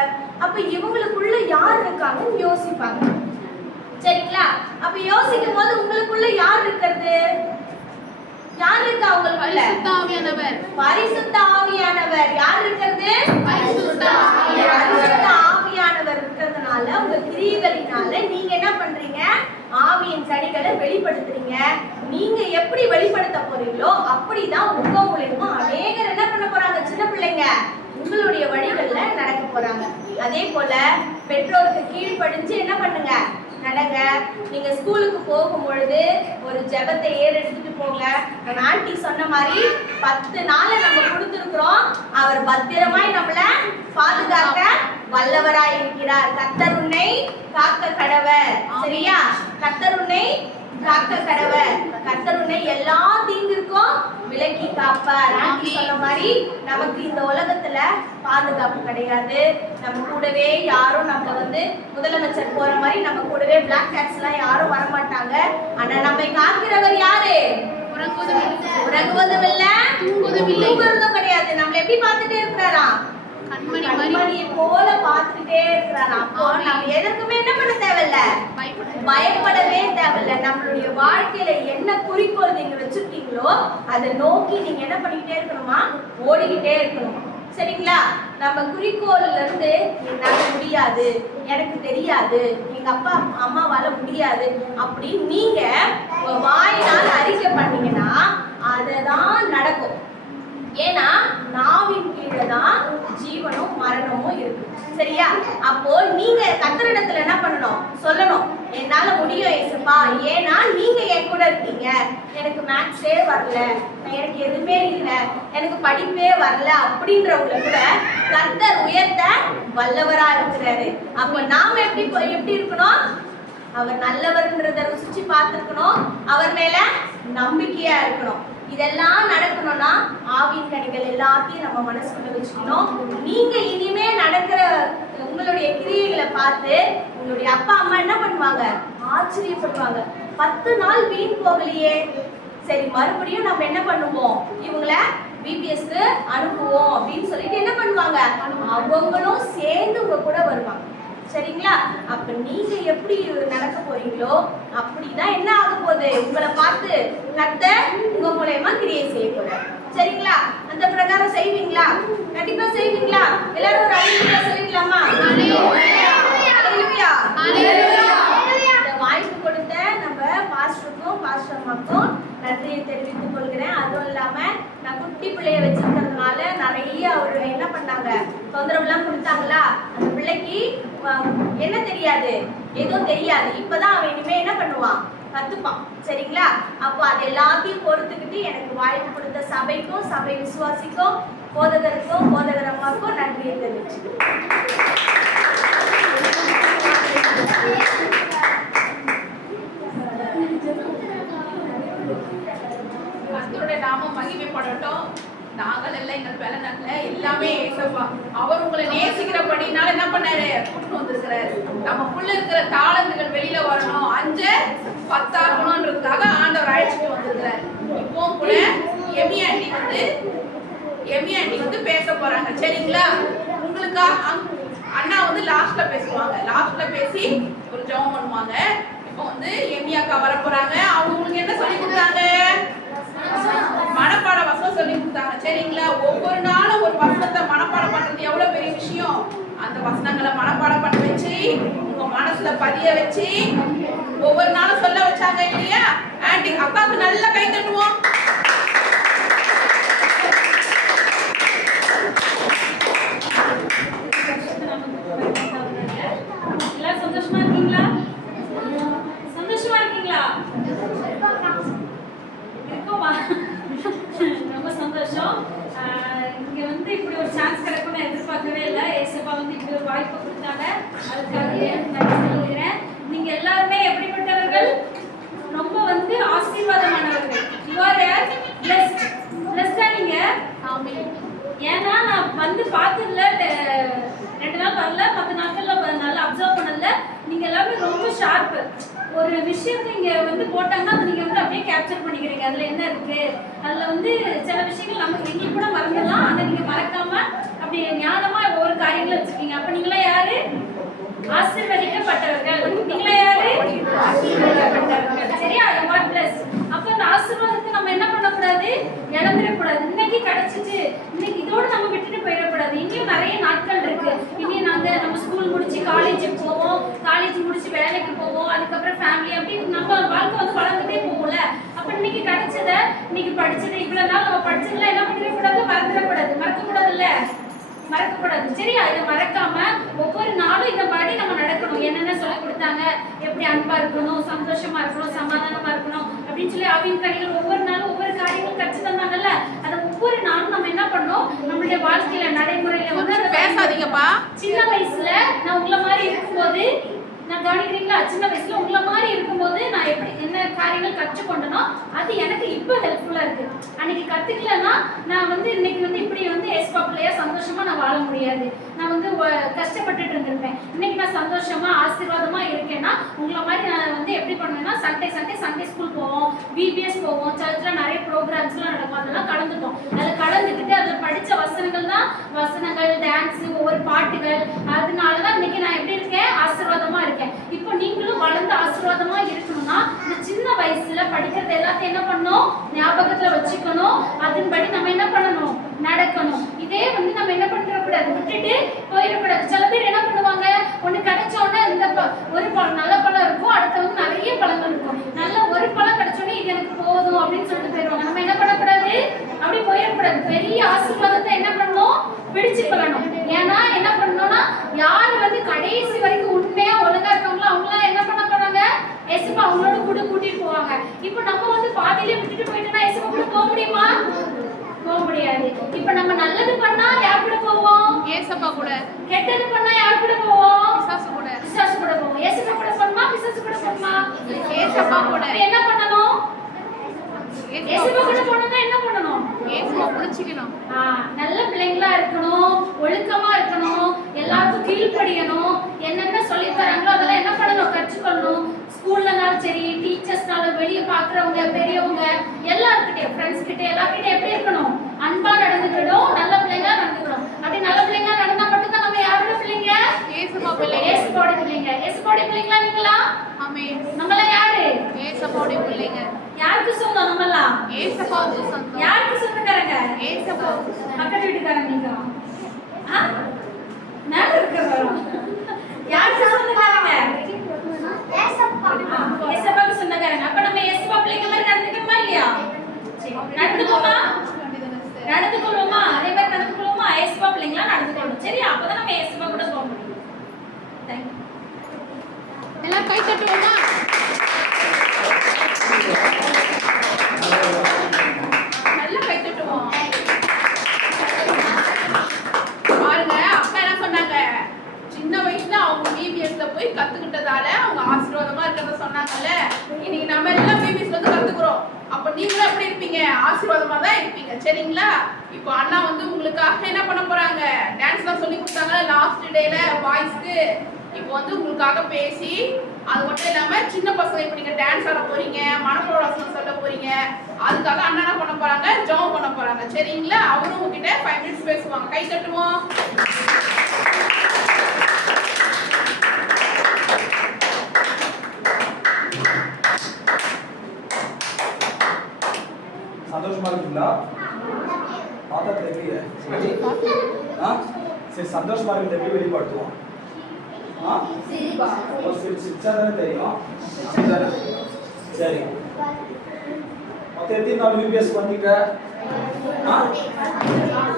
அப்ப இவங்களுக்குள்ள யார் இருக்காங்கன்னு யோசிப்பாங்க. சரிங்களா? அப்ப யோசிக்கும் போது உங்களுக்குள்ள யார் இருக்கிறது? யார் இருக்கா உங்களுக்குள்ள? பரிசுத்த ஆவியானவர். யார் இருக்கிறது? பரிசுத்த ஆவியானவர் இருக்கிறதுனால உங்க கிரியைகளினால நீங்க என்ன பண்றீங்க? ஆவியின் கனிகளை வெளிப்படுத்துறீங்க. நீங்க எப்படி வெளிப்படுத்த போறீங்களோ அப்படிதான் உங்க மூலமா அநேகர் என்ன பண்ண போறாங்க? சின்ன பிள்ளைங்க உங்களுடைய வழிகள்ல நடக்க போறாங்க. அதே போல பெற்றோருக்கு கீழ்ப்படிஞ்சு என்ன பண்ணுங்க? நடங்க. நீங்க ஸ்கூலுக்கு போகும் பொழுது ஒரு ஜெபத்தை எடுத்துட்டு போங்க. நம்ம ஆண்டி சொன்ன மாதிரி 10 நாளை நம்ம கொடுத்துருக்கிறோம். அவர் பத்திரமாய் நம்மள பாதுகாக்க வல்லவராய் இருக்கிறார். கர்த்தர் உன்னை காக்க கடவர். சரியா? கர்த்தர் உன்னை காக்க கடவை. கர்த்தர் உன்னை எல்லா தீங்கிற்கும் விலக்கி காப்பார். ஆண்டி சொன்ன மாதிரி நமக்கு இந்த உலகத்துல பாதுகாப்பு கிடையாது. நம்ம கூடவே யாரும் நம்ம வந்து முதலமைச்சர் போற மாதிரி நம்ம கூடவே பிளாக் கேட்ஸ் எல்லாம் யாரும் வரமாட்டாங்க. ஆனா நம்மை காக்கிறவர் யாரு? உறங்குவதும் இல்ல, தூங்குவதும் கிடையாது. நம்மள எப்படி பார்த்துட்டே இருக்கிறாராம்? கண்மணியை போல பார்த்துட்டே இருக்கிறாராம். அப்போ நம்ம எதற்குமே என்ன பண்ண தேவையில்ல, பயப்படவே தேவையில்ல. நம்மளுடைய வாழ்க்கையில என்ன குறிக்கோள் நீங்க வச்சிருக்கீங்களோ அதை நோக்கி நீங்க என்ன பண்ணிக்கிட்டே இருக்கணுமா, ஓடிக்கிட்டே இருக்கணுமா. சரிங்களா? நம்ம குறிக்கோள்ல இருந்து என்னால முடியாது, எனக்கு தெரியாது, எங்க அப்பா அம்மாவால முடியாது அப்படின்னு நீங்க வாயினால் அறிக்கை பண்ணீங்கன்னா அதுதான் நடக்கும். ஏன்னா நாவின் கீழே தான் ஜீவனும் மரணமும் இருக்கு. சரியா? அப்போ நீங்க கர்த்தரிடத்துல என்ன பண்ணணும், சொல்லணும், என்னால முடியும் ஏசப்பா, ஏன்னா நீங்க என் கூட இருக்கீங்க. எனக்கு மேத்ஸே வரல, எனக்கு எதுவுமே இல்லை, எனக்கு படிப்பே வரல அப்படின்றவங்கள கூட கர்த்தர் உயர்த்த வல்லவரா இருக்கிறாரு. அப்போ நாம எப்படி இருக்கணும், அவர் நல்லவர்ன்றதை ருசிச்சு பார்த்துருக்கணும், அவர் மேல நம்பிக்கையா இருக்கணும். இதெல்லாம் நடக்கணும்னா ஆவின் கனிகள் எல்லாத்தையும் நம்ம மனசுக்குள்ள வச்சுக்கணும். நீங்க இனிமே நடக்கிற உங்களுடைய கிரியைகளை பார்த்து உங்களுடைய அப்பா அம்மா என்ன பண்ணுவாங்க, ஆச்சரியப்படுவாங்க. 10 நாள் வீண் போகலையே, சரி மறுபடியும் நம்ம என்ன பண்ணுவோம், இவங்கள பிபிஎஸ்க்கு அனுப்புவோம் அப்படின்னு சொல்லிட்டு என்ன பண்ணுவாங்க, அவங்களும் சேர்ந்து உங்க கூட வருவாங்க. சரிங்களா? அப்ப நீங்க எப்படி நடக்க போறீங்களோ அப்படிதான் என்ன ஆக போகுது, உங்களை பார்த்து கர்த்தர் உங்க மூலமா கிரியை செய்ய போறார். சரிங்களா? அந்த பிரகாரம் செய்வீங்களா? கண்டிப்பா செய்வீங்களா? எல்லாரும் ஒரு அல்லேலூயா சொல்லிக்கலாமா? இந்த வாய்ப்பு கொடுத்த நம்ம பாஸ்டருக்கும் பாஸ்டர் அம்மாக்கும் நன்றியை தெரிவித்துக் கொள்கிறேன். அதுவும் இல்லாம நான் குட்டி பிள்ளைய வச்சிருக்கிறதுனால நிறைய அவர் என்ன பண்ணாங்க, தொந்தரவுலாம் கொடுத்தாங்களா. அந்த பிள்ளைக்கு என்ன தெரியாது, எதுவும் தெரியாது. இப்பதான் அவன் இனிமே என்ன பண்ணுவான், கத்துப்பான். சரிங்களா? அப்போ அது எல்லாத்தையும் பொறுத்துக்கிட்டு எனக்கு வாய்ப்பு கொடுத்த சபைக்கும், சபை விசுவாசிக்கும், போதகருக்கும், போதகர் அம்மாவுக்கும் நன்றியை தெரிவிச்சு. கர்த்தருடைய நாமம் மகிமைப்படட்டும். நாங்கள் எல்லாம் எங்கள் பலனல்ல, எல்லாமே ஏசப்பா. அவர் உங்களை நேசிக்கிறபடினால என்ன பண்ணாரு, கூட்டு வந்திருக்கிறாரு. நமக்குள்ள இருக்கிற தாளந்துகள் வெளியில வரணும், 5 10 ஆகணும்ன்றதுக்காக ஆண்டவர் அழைச்சிட்டு வந்திருக்கிறாரு. இப்போ கூட எமி ஆண்டி வந்து பேச போறாங்க. சரிங்களா? உங்களுக்கா அண்ணா வந்து லாஸ்ட்ல பேசுவாங்க. லாஸ்ட்ல பேசி ஒரு ஜெபம் பண்ணுவாங்க. இப்போ வந்து எமி அக்கா வர போறாங்க. அவங்க உங்களுக்கு என்ன சொல்லி கொடுத்தாங்க, மனப்பாட வசனம் சொல்லி கொடுத்தாங்க. சரிங்களா? ஒவ்வொரு நாளும் ஒரு வசனத்தை மனப்பாடம் பண்றது எவ்வளவு பெரிய விஷயம். அந்த வசனங்களை மனப்பாடம் பண்ண வச்சு உங்க மனசுல பதிய வச்சு ஒவ்வொரு நாளும் சொல்ல வச்சாங்க இல்லையா? ஆண்டி அக்காவுக்கு நல்ல கை தட்டுவோம். எல்லாரும் சந்தோஷமா இருக்கீங்களா? சந்தோஷமா இருக்கீங்களா? இருக்கோமா? ரொம்ப சந்தோஷம். இங்க வந்து இப்படி ஒரு சான்ஸ் கிடைக்கும்னு எதிர்பார்க்கவே இல்லை. ஏசப்பா வந்து இப்படி ஒரு வாய்ப்பு கொடுத்தாங்க, அதுக்காக நான் சொல்லுகிறேன். நீங்க எல்லாருமே எப்படிப்பட்டவர்கள், ரொம்ப வந்து ஆசீர்வாதமானவர்கள். You are blessed. Blessed நீங்க. ஏன்னா நான் வந்து பார்த்ததுல 2 நாள் வரல, 10 நாட்கள்ல நல்லா அப்சர்வ் பண்ணல. நீங்க எல்லாமே ரொம்ப ஷார்ப். ஒரு விஷயத்தை இங்க வந்து போட்டாங்கன்னா அதை நீங்க வந்து அப்படியே கேப்சர் பண்ணிக்கிறீங்க. அதுல என்ன இருக்கு, அதுல வந்து சில விஷயங்கள் நம்ம எங்களுக்கு கூட மறந்துடலாம், ஆனா நீங்க மறக்காம அப்படி ஞானமா ஒவ்வொரு காரியங்களும் வச்சிருக்கீங்க. அப்ப நீங்களா யாரு, ஆசீர்வதிக்கப்பட்டவர்கள். நீங்களா யாரு, ஆசீர்வதிக்கப்பட்டவர்கள். சரியா? God bless. அப்ப அந்த ஆசீர்வாதத்தை நம்ம என்ன பண்ணக்கூடாது, இழந்துடக்கூடாது. இன்னைக்கு கிடைச்சிட்டு இன்னைக்கு இதோட நம்ம விட்டுட்டு போயிடக்கூடாது. இன்னும் நிறைய நாட்கள் இருக்கு. இன்னும் நம்ம ஸ்கூல் முடிச்சு காலேஜுக்கு போவோம், காலேஜ் முடிச்சு வேலைக்கு போவோம், அதுக்கப்புறம் ஃபேமிலி, அப்படி நம்ம வாழ்க்கை வந்து வளர்ந்துட்டே போகும்ல. அப்ப இன்னைக்கு கிடைச்சத, இன்னைக்கு படிச்சதை, இவ்வளவு நாள் நம்ம படிச்சதுல என்ன பண்ணிடக்கூடாது, மறக்கக்கூடாதுல்ல, மறக்கக்கூடாது. சரியா? இதை மறக்காம ஒவ்வொரு நாளும் இந்த மாதிரி நம்ம நடக்கணும். என்னென்ன சொல்லி கொடுத்தாங்க, எப்படி அன்பா இருக்கணும், சந்தோஷமா இருக்கணும், சமாதானமா இருக்கணும் அப்படின்னு சொல்லி ஆவின் கனிகள் ஒவ்வொரு நாளும் ஒவ்வொரு காரியங்களும் கற்று தந்தாங்கல்ல. அதை ஒவ்வொரு நாளும் நம்ம என்ன பண்ணோம், நம்மளுடைய வாழ்க்கையில நடைமுறையில வந்து பேசாதீங்கப்பா. சின்ன வயசுல நான் உங்களை மாதிரி இருக்கும்போது நான் கவனிக்கிறீங்களா? சின்ன வயசுல உங்களை மாதிரி இருக்கும்போது நான் எப்படி என்ன காரியங்கள் கற்றுக்கொண்டனோ அது எனக்கு இப்போ ஹெல்ப்ஃபுல்லா இருக்கு. அன்னைக்கு கத்துக்கலன்னா நான் வந்து இன்னைக்கு வந்து இப்படி வந்து ஏசப்பா பிள்ளையா சந்தோஷமா நான் வாழ முடியாது. நான் வந்து கஷ்டப்பட்டுட்டு இருந்திருப்பேன். இன்னைக்கு நான் சந்தோஷமா ஆசீர்வாதமா இருக்கேன்னா உங்களை மாதிரி நான் வந்து எப்படி பண்ணுவேன்னா சண்டே ஸ்கூல் போவோம், விபிஎஸ் போவோம், சர்ச்சில் நிறைய ப்ரோக்ராம்ஸ்லாம் நடக்கும், அதெல்லாம் கலந்துப்போம். அதில் கலந்துக்கிட்டு அதில் படித்த வசனங்கள் டான்ஸு ஒவ்வொரு பாட்டுகள், அதனால தான் இன்னைக்கு நான் எப்படி இருக்கேன், ஆசீர்வாதமாக இருக்கேன். இப்போ நீங்களும் வளர்ந்து ஆசீர்வாதமாக இருக்கணும்னா இந்த சின்ன வயசுல படிக்கிறது எல்லாத்தையும் என்ன பண்ணணும், ஞாபகத்தில் வச்சுக்கணும். அதன்படி நம்ம என்ன பண்ணணும், நடக்கணும். இதே வந்து நம்ம என்ன பண்ணிடக்கூடாது, விட்டுட்டு போயிடக்கூடாது. சில பேர் என்ன பண்ணுவாங்க, ஒன்று கிடைச்சோன்னா இந்த ஒரு நல்ல பழம் இருக்கும், அடுத்த வந்து நிறைய பழங்கள் இருக்கும். நல்ல ஒரு பழம் கிடைச்சோன்னே இது எனக்கு போதும் அப்படின்னு சொல்லிட்டு போயிடுவாங்க. நம்ம என்ன பண்ணக்கூடாது, அப்படி போயிடக்கூடாது. பெரிய ஆசீர்வாதத்தை என்ன பண்ணணும், பிடிச்சு கொள்ளணும். ஏன்னா என்ன பண்ணணும்னா யாரு வந்து கடைசி வரைக்கும் உண்மையா ஒழுங்கா இருக்காங்களோ அவங்களாம் என்ன பண்ண போறாங்க, ஏசப்பா அவங்களோட கூட கூட்டிட்டு போவாங்க. இப்போ நம்ம வந்து பாதியிலே விட்டுட்டு போயிட்டோம்னா ஏசப்பா கூட போக முடியுமா, போக முடியாது. இப்ப நம்ம நல்லது பண்ணா யார் கூட போவோம், ஏசப்பா கூட. கெட்டது பண்ணா யார் கூட போவோம், பிசாசு கூட. பிசாசு கூட போவோம். ஏசப்பா கூட போணுமா, பிசாசு கூட போணுமா, ஏசப்பா கூட. என்ன பண்ணணும், ஏசப்பா கூட போணும்னா என்ன பண்ணணும், ஏசப்பா புடிச்சிக்கணும். நல்ல பிள்ளைங்களா இருக்கணும், ஒழுக்கமா இருக்கணும், எல்லாருக்கும் கீழ்ப்படியணும். என்னென்ன சொல்லி தராங்களோ அதெல்லாம் என்ன பண்ணணும், கற்றுக்கொள்ளணும். ஸ்கூல்லனாலும் சரி, டீச்சர்ஸ்னாலும், வெளியே பார்க்குறவங்க, பெரியவங்க எல்லாருக்கிட்டையும், ஃப்ரெண்ட்ஸ் கிட்ட எல்லாருக்கிட்டையும் எப்படி இருக்கணும், அன்பா நடந்துக்கணும், நல்ல பிள்ளைங்களா நடந்துக்கணும். அப்படி நல்ல பிள்ளைங்களா நடந்தா மட்டும்தான் நம்ம யாரோட பிள்ளைங்க, ஏசப்பா பிள்ளைங்க. ஏசப்பாவோட பிள்ளைங்க. ஏசப்பாவோட பிள்ளைங்களா நீங்களா? ஆமென். நம்மளாம் யாரு, ஏசப்பாவோட பிள்ளைங்க. யாருக்கு சொந்தம் நம்மலாம், ஏசப்பாவுக்கு சொந்தம். யாருக்கு சொந்தக்காரங்க, ஏசப்பாவுக்கு சொந்தம். பக்கத்து வீட்டுக்காரங்க. நீங்க மேல இருக்கிறவங்க யாருக்கு சொந்தக்காரங்க, ஏசப்பாவுக்கு சொந்தக்காரங்க. அப்ப நம்ம ஏசப்பா பிள்ளைங்க மாதிரி நடந்துக்கணுமா இல்லையா, நடந்துக்கோமா, நடந்துக்கொள்வோமா, அதே மாதிரி நடந்துக்கொள்வோமா, ஏசப்பா பிள்ளைங்களா நடந்துக்கணும். சரி, அப்பதான் நம்ம ஏசப்பா கூட போக முடியும். தேங்க்யூ. எல்லாம் கை தட்டுவோமா? நல்லா கை தட்டுவோம். பாருங்க, அப்பா என்ன சொன்னாங்க, சின்ன வயசுல அவங்க பிபிஎஸ்ல போய் கத்துக்கிட்டதால அவங்க ஆசீர்வாதமா இருக்கிறத சொன்னாங்கல்ல. இன்னைக்கு நம்ம எல்லாம் பிபிஎஸ்ல வந்து கத்துக்கிறோம். அப்ப நீங்களும் எப்படி இருப்பீங்க, ஆசீர்வாதமா தான் இருப்பீங்க. சரிங்களா? இப்போ அண்ணா வந்து உங்களுக்காக என்ன பண்ண போறாங்க, டான்ஸ்லாம் சொல்லி கொடுத்தாங்க லாஸ்ட் டேல பாய்ஸ்க்கு. இப்போ வந்து உங்களுக்காக பேசி, அது மட்டும் இல்லாம சின்ன பசங்க இப்ப நீங்க டான்ஸ் ஆட போறீங்க, மனப்போட வசனம் சொல்ல போறீங்க, அதுக்காக அண்ணா என்ன பண்ண போறாங்க, ஜெபம் பண்ண போறாங்க. சரிங்களா? அவரும் உங்ககிட்ட 5 minutes பேசுவாங்க. கை தட்டுவோம். சந்தோஷமா இருக்குங்களா? பார்த்தா தெரியல. சரி, சரி, சந்தோஷமா இருக்கிறது எப்படி வெளிப்படுத்துவோம்? சிரிச்சா தானே தெரியும். சரி, மொத்தம் எத்தனை நாள் யூபிஎஸ் பண்ணீங்க?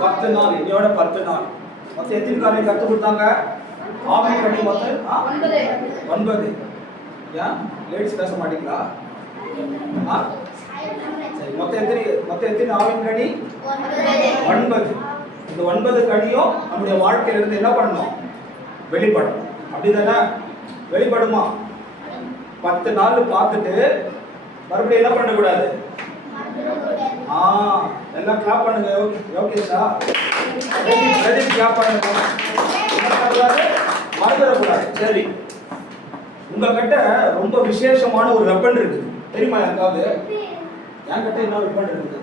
10 நாள். இன்னையோட 10 நாள். மொத்தம் எத்தனை காரியம் கற்றுக் கொடுத்தாங்க? ஆவி கட்டி மொத்தம் 9. ஏன் லேடிஸ் பேச மாட்டீங்களா? சரி, மொத்தம் எத்தனை ஆவின் கனி? 9. இந்த 9 கனியும் நம்முடைய வாழ்க்கையில இருந்து என்ன பண்ணணும், வெளிப்படணும். அப்படிதானே? வெளிப்படுமா? 10 நாள் பார்த்துட்டு மறுபடியும் என்ன பண்ணக்கூடாது? எல்லாம் கிளாப் பண்ணுங்க. யோகேஷா, ரெடி கிளாப் பண்ணுங்க. மறந்துடக்கூடாது. சரி, உங்ககிட்ட ரொம்ப விசேஷமான ஒரு வெப்பன் இருக்குது, தெரியுமா யாருக்காவது? என்கிட்ட என்ன வெப்பன் இருக்குது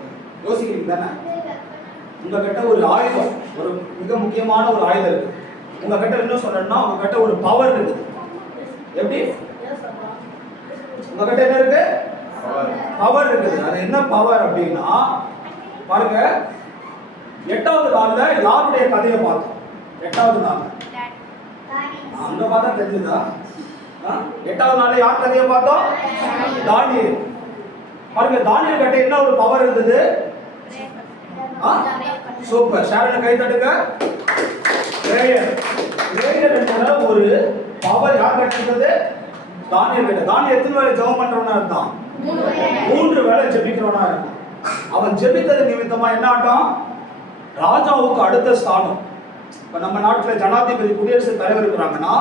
யோசிக்கிறீங்க தானே? உங்ககிட்ட ஒரு ஆயுதம், ஒரு மிக முக்கியமான ஒரு ஆயுதம் இருக்கு. உங்ககிட்ட என்ன சொன்னா, உங்ககிட்ட ஒரு பவர் இருக்குது. எப்படி? உங்ககிட்ட என்ன இருக்கு? பவர் இருக்குது. அது என்ன பவர் அப்படின்னா, பாருங்க, 8வது நாள்ல யாருடைய கதையை பார்த்தோம்? 8வது நாள் அங்க பார்த்தா தெரிஞ்சுதா? 8வது நாள்ல யார் கதையை பார்த்தோம்? தானியேல். பாருங்க, தானியேல் கிட்ட என்ன ஒரு பவர் இருந்தது? சூப்பர். ஷாரன் கை தட்டுங்க. பிரேயர் என்ற ஒரு பவர் யார் கிட்ட இருந்தது? தானியேல் கிட்ட. தானியேல் எத்தனை வேளை ஜெபம் பண்றவனா இருந்தான்? 3 வேளை ஜெபிக்கிறவனா இருந்தான். அவன் ஜெபித்தது நிமித்தமா என்ன ஆட்டம்? ராஜாவுக்கு அடுத்த ஸ்தானம். இப்ப நம்ம நாட்டுல ஜனாதிபதி, குடியரசுத் தலைவர் இருக்கிறாங்கன்னா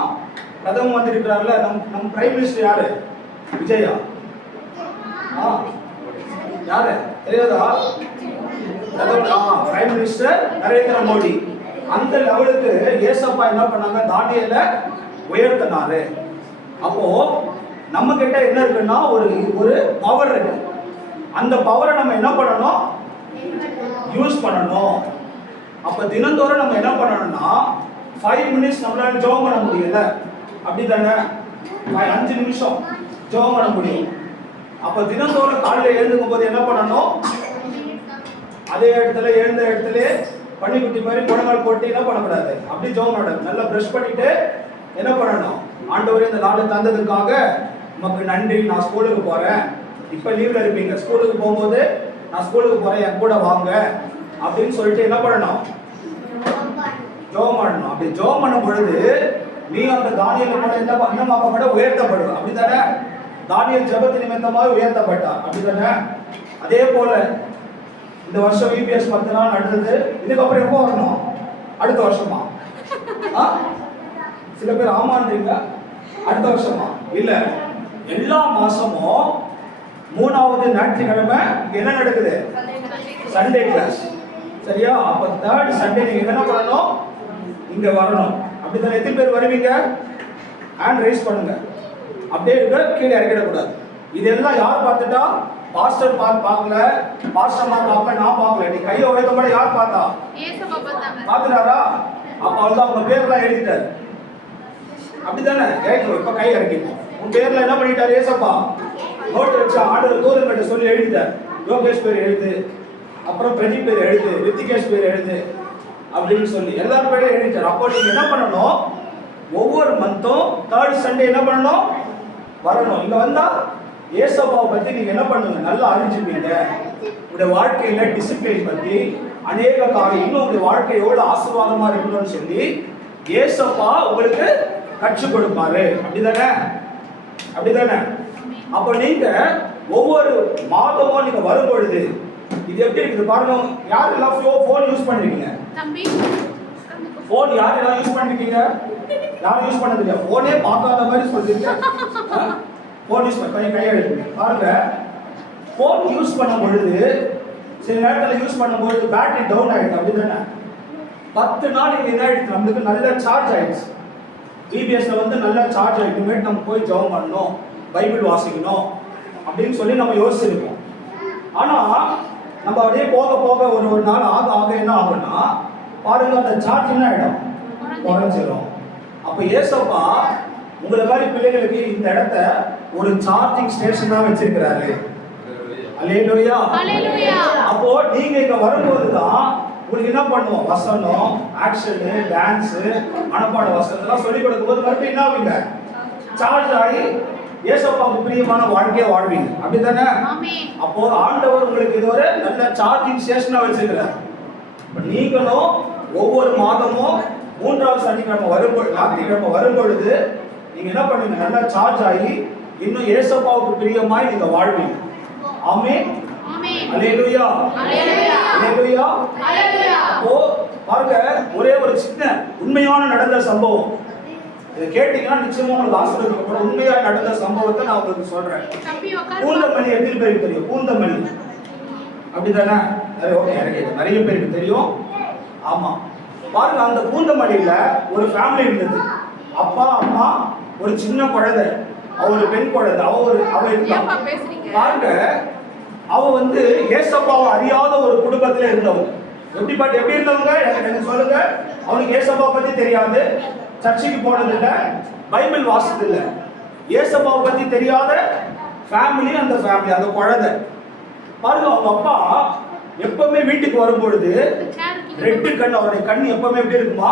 பிரதமர் வந்திருக்கிறார்ல, நம் பிரைம் மினிஸ்டர் யாரு? விஜயா. யாரு தெரியாதா? Prime minister Narendra Modi. அந்த லெவலுக்கு ஏசப்பா என்ன பண்ணாங்க? தானியேலை உயர்த்தினாரு. அப்போ நம்ம கிட்ட என்ன இருக்குன்னா ஒரு பவர் இருக்கு. அந்த பவரை நம்ம என்ன பண்ணணும்? யூஸ் பண்ணணும். அப்ப தினந்தோறும் நம்ம என்ன பண்ணணும்னா 5 minutes நம்மளால ஜெபம் பண்ண முடியல, அப்படிதானே? 5 நிமிஷம் ஜெபம் பண்ண முடியும். அப்ப தினந்தோறும் காலையில எழுந்துக்கும் போது என்ன பண்ணணும்? அதே இடத்துல எழுந்த இடத்துல பன்னிக்குட்டி மாதிரி குடங்கள் போட்டு என்ன பண்ணக்கூடாது, அப்படி ஜெபம் பண்ணக்கூடாது. நல்லா பிரஷ் பண்ணிட்டு என்ன பண்ணணும்? ஆண்டவரே இந்த நாளை தந்ததுக்காக உமக்கு நன்றி, நான் ஸ்கூலுக்கு போறேன். இப்ப லீவ்ல இருப்பீங்க, ஸ்கூலுக்கு போகும்போது நான் ஸ்கூலுக்கு போறேன், என் கூட வாங்க அப்படின்னு சொல்லிட்டு என்ன பண்ணணும்? ஜெபம் பண்ணணும். அப்படி ஜெபம் பண்ணும் பொழுது நீ அந்த தானியேல் கூட என்னமாக்கப்பட உயர்த்தப்படுவ, அப்படித்தானே? தானியேல் ஜெபத்து நிமித்தமாக உயர்த்தப்பட்டார், அப்படித்தானே? அதே போல இந்த வருஷம் விபிஎஸ் 10 நாள் நடந்தது. இதுக்கப்புறம் எப்போ வரணும்? அடுத்த வருஷமா? சில பேர் ஆமான்றீங்க. அடுத்த வருஷமா? இல்ல, எல்லா மாசமும் 3வது ஞாயிற்றுக்கிழமை என்ன நடக்குது? Sunday class. சரியா? அப்ப 3rd சண்டே நீங்க என்ன பண்ணணும்? இங்க வரணும். அப்படிதான். எத்தனை பேர் வருவீங்க? ஹேண்ட் ரைஸ் பண்ணுங்க. அப்படியே இருக்க, கீழே இறக்கிட கூடாது. இதெல்லாம் யார் பார்த்துட்டா? பாஸ்டர் பார்க்கல, பாஸ்டர் பார்க்கல, நான் பார்க்கல. நீ கையை உயர்த்தப்பட யார் பார்த்தா? பார்த்துட்டாரா? அப்ப அவர்தான் உங்க பேர்லாம் எழுதிட்டாரு, அப்படித்தானே? கேட்கணும். இப்ப கை இறக்கிப்போம். உன் பேர்ல என்ன பண்ணிட்டாரு? ஏசப்பா நோட்டு வச்சு ஆர்டர் தூரங்கிட்ட சொல்லி எழுதிட்டார். யோகேஷ் பேர் எழுது, அப்புறம் பிரதீப் பேர் எழுது, ரித்திகேஷ் பேர் எழுது அப்படின்னு சொல்லி எல்லாரும் பேரும் எழுதிட்டார். அப்போ நீங்க என்ன பண்ணணும்? ஒவ்வொரு மந்த்தும் 3rd சண்டே என்ன பண்ணணும்? வரணும். இங்க வந்தா ஏசப்பாவை பத்தி நீங்க என்ன பண்ணுங்க? நல்லா அறிஞ்சுப்பீங்க. உங்களுடைய வாழ்க்கையில டிசிப்ளின் பத்தி அநேக காரியம், இன்னும் உங்களுடைய வாழ்க்கை எவ்வளவு ஆசீர்வாதமா இருக்கணும்னு சொல்லி ஏசப்பா உங்களுக்கு கற்றுக் கொடுப்பாரு, அப்படிதானே? அப்படிதானே? அப்ப நீங்க ஒவ்வொரு மாதமும் நீங்க வரும் பொழுது இது எப்படி இருக்குது பாருங்க. யாரெல்லாம் போன் யூஸ் பண்ணிருக்கீங்க? போன் யாரெல்லாம் யூஸ் பண்ணிருக்கீங்க? யாரும் யூஸ் பண்ணது இல்லையா? போனே பார்க்காத மாதிரி சொல்றீங்க. போன் யூஸ் பண்ணி கையெழுத்து பாருங்க. போன் யூஸ் பண்ணும் பொழுது சில நேரத்தில் யூஸ் பண்ணும்போது பேட்டரி டவுன் ஆயிடுது, அப்படிதானே? 10 நாள் என்ன ஆயிடுச்சு? நம்மளுக்கு நல்ல சார்ஜ் ஆயிடுச்சு. ஜிபிஎஸ்ல வந்து நல்ல சார்ஜ் ஆயிட்டு நம்ம போய் ஜெபம் பண்ணணும், பைபிள் வாசிக்கணும் அப்படின்னு சொல்லி நம்ம யோசிச்சிருக்கோம். ஆனா நம்ம அப்படியே போக போக ஒரு நாள் ஆக என்ன ஆகும்னா பாருங்க, அந்த சார்ஜ் என்ன ஆயிடும்? குறைஞ்சிடும். அப்ப ஏசப்பா உங்களை மாதிரி பிள்ளைகளுக்கு இந்த இடத்த ஒரு சார்ஜிங் ஸ்டேஷனா வச்சிருக்கிறாரு. அல்லேலூயா. அப்போ நீங்க இங்க வரும்போதுதான் உங்களுக்கு என்ன பண்ணுவோம்? வசனம், ஆக்ஷனு, டான்ஸ், மனப்பாட வசனத்தெல்லாம் சொல்லிக் கொடுக்கும்போது மறுபடியும் என்ன ஆவீங்க? சார்ஜ் ஆகி ஏசப்பாவுக்கு பிரியமான வாழ்க்கையை வாழ்வீங்க, அப்படித்தானே? அப்போ ஆண்டவர் உங்களுக்கு இது ஒரு நல்ல சார்ஜிங் ஸ்டேஷனா வச்சிருக்கிறார். நீங்களும் ஒவ்வொரு மாதமும் 3வது சனிக்கிழமை வரும்பொழுது, ஞாயிற்றுக்கிழமை வரும்பொழுது நீங்க என்ன பண்ணுங்க? நல்லா சார்ஜ் ஆகி இன்னும் ஏசப்பாவுக்கு பிரியமாய் நீங்க வாழ்வீங்க. ஆமென். அல்லேலூயா. அல்லேலூயா. அப்போ பாருங்க, ஒரே ஒரு சின்ன உண்மையான நடந்த சம்பவம் இதை கேட்டீங்கன்னா நிச்சயமா உங்களுக்கு ஆசீர்வதிக்கப்படும். உண்மையா நடந்த சம்பவத்தை நான் உங்களுக்கு சொல்றேன். பூந்தமல்லி எத்தனை பேருக்கு தெரியும்? பூந்தமல்லி, அப்படிதானே? ஓகே, நிறைய பேருக்கு தெரியும். ஆமா, பாருங்க, அந்த பூந்தமல்லியில ஒரு ஃபேமிலி இருந்தது. அப்பா, அம்மா, ஒரு சின்ன குழந்தை, அவ ஒரு பெண் குழந்தை, அவ இருந்தா. பாருங்க, அவ வந்து ஏசப்பாவை அறியாத ஒரு குடும்பத்துல இருந்தவங்க. எப்படி இருந்தவங்க? எனக்கு சொல்லுங்க. அவனுக்கு ஏசப்பா பத்தி தெரியாது, சர்ச்சுக்கு போனது இல்லை, பைபிள் வாசித்தது இல்லை. ஏசப்பாவை பத்தி தெரியாத ஃபேமிலி, அந்த ஃபேமிலி, அந்த குழந்தை. பாருங்க, அவங்க அப்பா எப்பவுமே வீட்டுக்கு வரும்பொழுது ரெட்டு கண், அவருடைய கண் எப்பவுமே எப்படி இருக்குமா?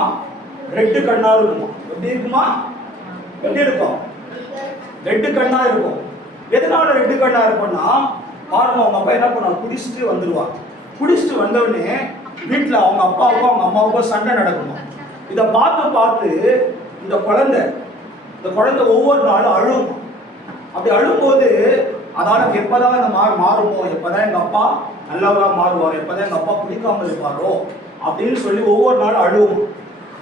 ரெட்டு கண்ணா இருக்குமா? எப்படி இருக்குமா? எப்படி இருக்கும்? ரெட்டு கண்ணா இருக்கும். எதனால ரெட்டு கண்ணா இருக்கும்னா பாருங்க, அவங்க அப்பா என்ன பண்ணுவாங்க? குடிச்சிட்டு வந்துடுவாங்க. குடிச்சிட்டு வந்தவுடனே வீட்டில் அவங்க அப்பாவுக்கும் அவங்க அம்மாவுக்கும் சண்டை நடக்கணும். இதை பார்த்து இந்த குழந்தை ஒவ்வொரு நாளும் அழும். அப்படி அழும்போது அதால எப்பதான் இந்த மாறுமோ, எப்பதான் எங்க அப்பா நல்லவரா மாறுவார், எப்பதான் எங்க அப்பா பிடிக்காம இருப்பாரோ அப்படின்னு சொல்லி ஒவ்வொரு நாளும் அழுவும்.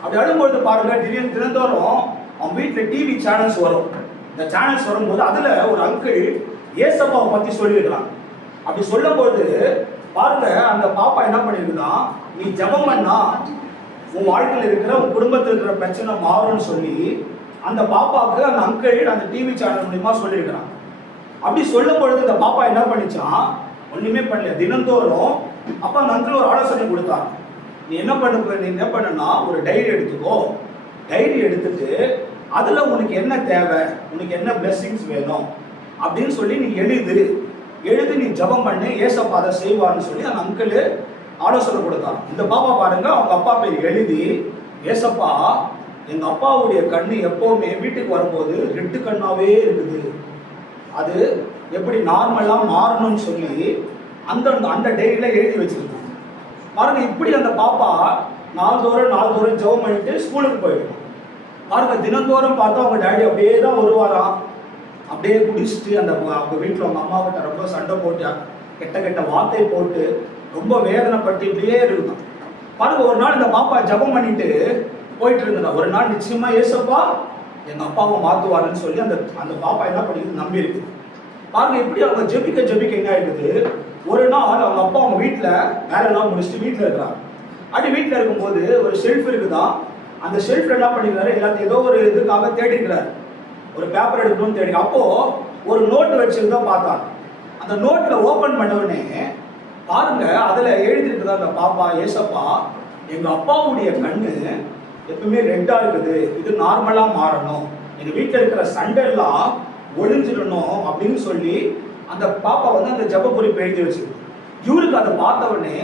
அப்படி அழும்பொழுது பாருங்க, திடீர்னு தினந்தோறும் அவன் வீட்டில் டிவி சேனல்ஸ் வரும். இந்த சேனல்ஸ் வரும்போது அதில் ஒரு அங்கிள் ஏசப்பாவை பற்றி சொல்லியிருக்கிறான். அப்படி சொல்லும்போது பாருங்க, அந்த பாப்பா என்ன பண்ணியிருக்குன்னா, நீ ஜெபம் பண்ணா உன் வாழ்க்கையில் இருக்கிற உன் குடும்பத்தில் இருக்கிற பிரச்சனை மாறும்னு சொல்லி அந்த பாப்பாவுக்கு அந்த அங்கிள் அந்த டிவி சேனல் மூலியமா சொல்லியிருக்கிறான். அப்படி சொல்லும் பொழுது இந்த பாப்பா என்ன பண்ணிச்சான், ஒன்றுமே பண்ணல. தினந்தோறும் அப்போ அந்த அங்கிள் ஒரு ஆலோசனை கொடுத்தாங்க. நீ என்ன பண்ணுன்னா ஒரு டைரி எடுத்துக்கோ. டைரி எடுத்துட்டு அதில் உனக்கு என்ன தேவை, உனக்கு என்ன பிளெஸிங்ஸ் வேணும் அப்படின்னு சொல்லி நீ எழுதி நீ ஜெபம் பண்ணி ஏசப்பா அதை செய்வார்னு சொல்லி அந்த அங்கிள் ஆலோசனை கொடுத்தாங்க. இந்த பாப்பா பாருங்க, அவங்க அப்பா பேர் எழுதி, ஏசப்பா எங்கள் அப்பாவுடைய கண்ணு எப்போவுமே வீட்டுக்கு வரும்போது 2 கண்ணாவே இருக்குது, அது எப்படி நார்மலாக மாறணும்னு சொல்லி அந்த டைரியில் எழுதி வச்சிருக்கு பாருங்க. இப்படி அந்த பாப்பா நாள்தோறும் ஜெபம் பண்ணிட்டு ஸ்கூலுக்கு போயிடும் பாருங்க. தினந்தோறும் பார்த்தா அவங்க டேடி அப்படியே தான் வருவாராம். அப்படியே குடிச்சிட்டு அவங்க வீட்டில் அவங்க அம்மாவிட்ட ரொம்ப சண்டை போட்டு கெட்ட வார்த்தை போட்டு ரொம்ப வேதனைப்பட்டு இப்படியே இருக்குதான் பாருங்க. ஒரு நாள் இந்த பாப்பா ஜெபம் பண்ணிட்டு போயிட்டு இருந்ததா. ஒரு நாள் நிச்சயமா ஏசப்பா எங்க அப்பாவை மாத்துவாருன்னு சொல்லி அந்த பாப்பா என்ன பண்ணிக்குது, நம்பி இருக்கு பாருங்க. இப்படி அவங்க ஜெபிக்க என்ன ஆயிடுது, ஒரு நாள் அவங்க அப்பா அவங்க வீட்டில் வேலையெல்லாம் முடிச்சுட்டு வீட்டில் இருக்கிறாங்க. அப்படி வீட்டில் இருக்கும்போது ஒரு ஷெல்ஃப் இருக்குதான். அந்த ஷெல்ஃப்ல என்ன பண்ணிக்கிறாரு, எல்லாத்தையும் ஏதோ ஒரு இதுக்காக தேடிக்கிறாரு, ஒரு பேப்பர் எடுக்கணும்னு தேடி. அப்போ ஒரு நோட்டு வச்சிருந்தா பார்த்தாங்க. அந்த நோட்டில் ஓப்பன் பண்ண உடனே பாருங்க, அதில் எழுதிருக்குதா அந்த பாப்பா, ஏசப்பா எங்க அப்பாவுடைய கண்ணு எப்பவுமே ரெட்டா இருக்குது, இது நார்மலா மாறணும், எங்க வீட்டில் இருக்கிற சண்டை எல்லாம் ஒழிஞ்சிடணும் அப்படின்னு சொல்லி அந்த பாப்பா அந்த ஜெப குறிப்பு எழுதி வச்சிருக்கு. இவருக்கு அதை பார்த்த உடனே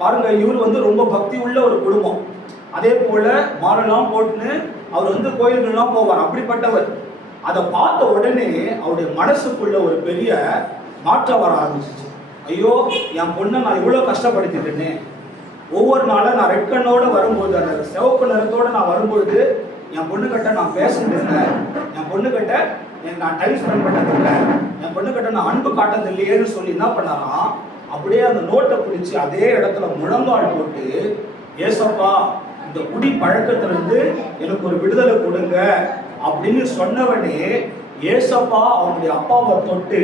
பாருங்க, இவர் ரொம்ப பக்தி உள்ள ஒரு குடும்பம். அதே போல மாறலாம் போட்டுன்னு அவர் கோயில்கள்லாம் போவார், அப்படிப்பட்டவர். அதை பார்த்த உடனே அவருடைய மனசுக்குள்ள ஒரு பெரிய மாற்றம் வர ஆரம்பிச்சிச்சு. ஐயோ, என் பொண்ணை நான் இவ்வளோ கஷ்டப்படுத்திட்டேனே. ஒவ்வொரு நாளும் நான் ரெட் கண்ணோட வரும்போது, அந்த சிவப்பு நிறத்தோட நான் வரும்பொழுது என் பொண்ணுக்கிட்ட நான் பேசுனதில்லை, என் பொண்ணுக்கிட்ட நான் டைம் ஸ்பெண்ட் பண்ணதில்லை, என் பொண்ணுக்கிட்ட நான் அன்பு காட்டது இல்லையேன்னு சொல்லி என்ன பண்ணாராம், அப்படியே அந்த நோட்டை பிடிச்சி அதே இடத்துல முழங்கால் போட்டு, ஏசப்பா இந்த குடி பழக்கத்திலிருந்து எனக்கு ஒரு விடுதலை கொடுங்க அப்படின்னு சொன்னவனே ஏசப்பா அவங்களுடைய அப்பாவை தொட்டு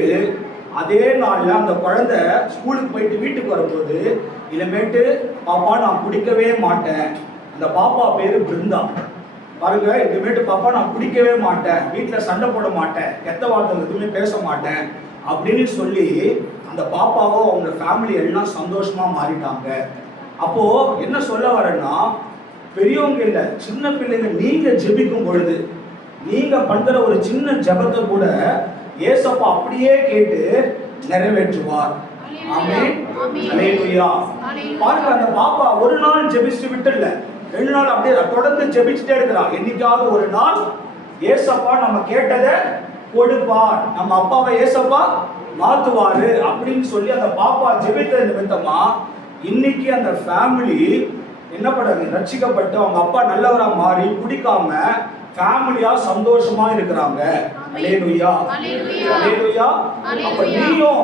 அதே நாள்ல அந்த குழந்தை ஸ்கூலுக்கு போயிட்டு வீட்டுக்கு வரும்போது, இனிமேட்டு பாப்பா நான் குடிக்கவே மாட்டேன், அந்த பாப்பா பேரு பிருந்தா பாருங்க, இனிமேட்டு பாப்பா நான் குடிக்கவே மாட்டேன், வீட்டில் சண்டை போட மாட்டேன், கெட்ட வார்த்தை எதுவுமே பேச மாட்டேன் அப்படின்னு சொல்லி அந்த பாப்பாவோ அவங்க ஃபேமிலி எல்லாம் சந்தோஷமா மாறிட்டாங்க. அப்போ என்ன சொல்ல வரேன்னா, பெரியவங்க இல்லை சின்ன பிள்ளைங்க நீங்க ஜெபிக்கும் பொழுது நீங்க பண்ற ஒரு சின்ன ஜெபத்தை கூட ஏசப்பா அப்படியே கேட்டு நிறைவேற்றுவார். ஆமென், அல்லேலூயா. பாருங்க, அந்த பாப்பா ஒரு நாள் ஜெபிச்சு விட்டுல, 2 நாள் அப்படியே தொடர்ந்து ஜெபிச்சுட்டே இருக்கிறான். என்னைக்காவது ஒரு நாள் ஏசப்பா நம்ம கேட்டதை கொடுப்பார், நம்ம அப்பாவை ஏசப்பா மாத்துவாரு அப்படின்னு சொல்லி அந்த பாப்பா ஜெபித்த நிமித்தமா இன்னைக்கு அந்த ஃபேமிலி என்ன பண்ணாங்க, ரட்சிக்கப்பட்டு அவங்க அப்பா நல்லவரா மாறி குடிக்காம ஃபேமிலியா சந்தோஷமா இருக்கிறாங்க. அல்லேலூயா, அல்லேலூயா. அப்ப நீயும்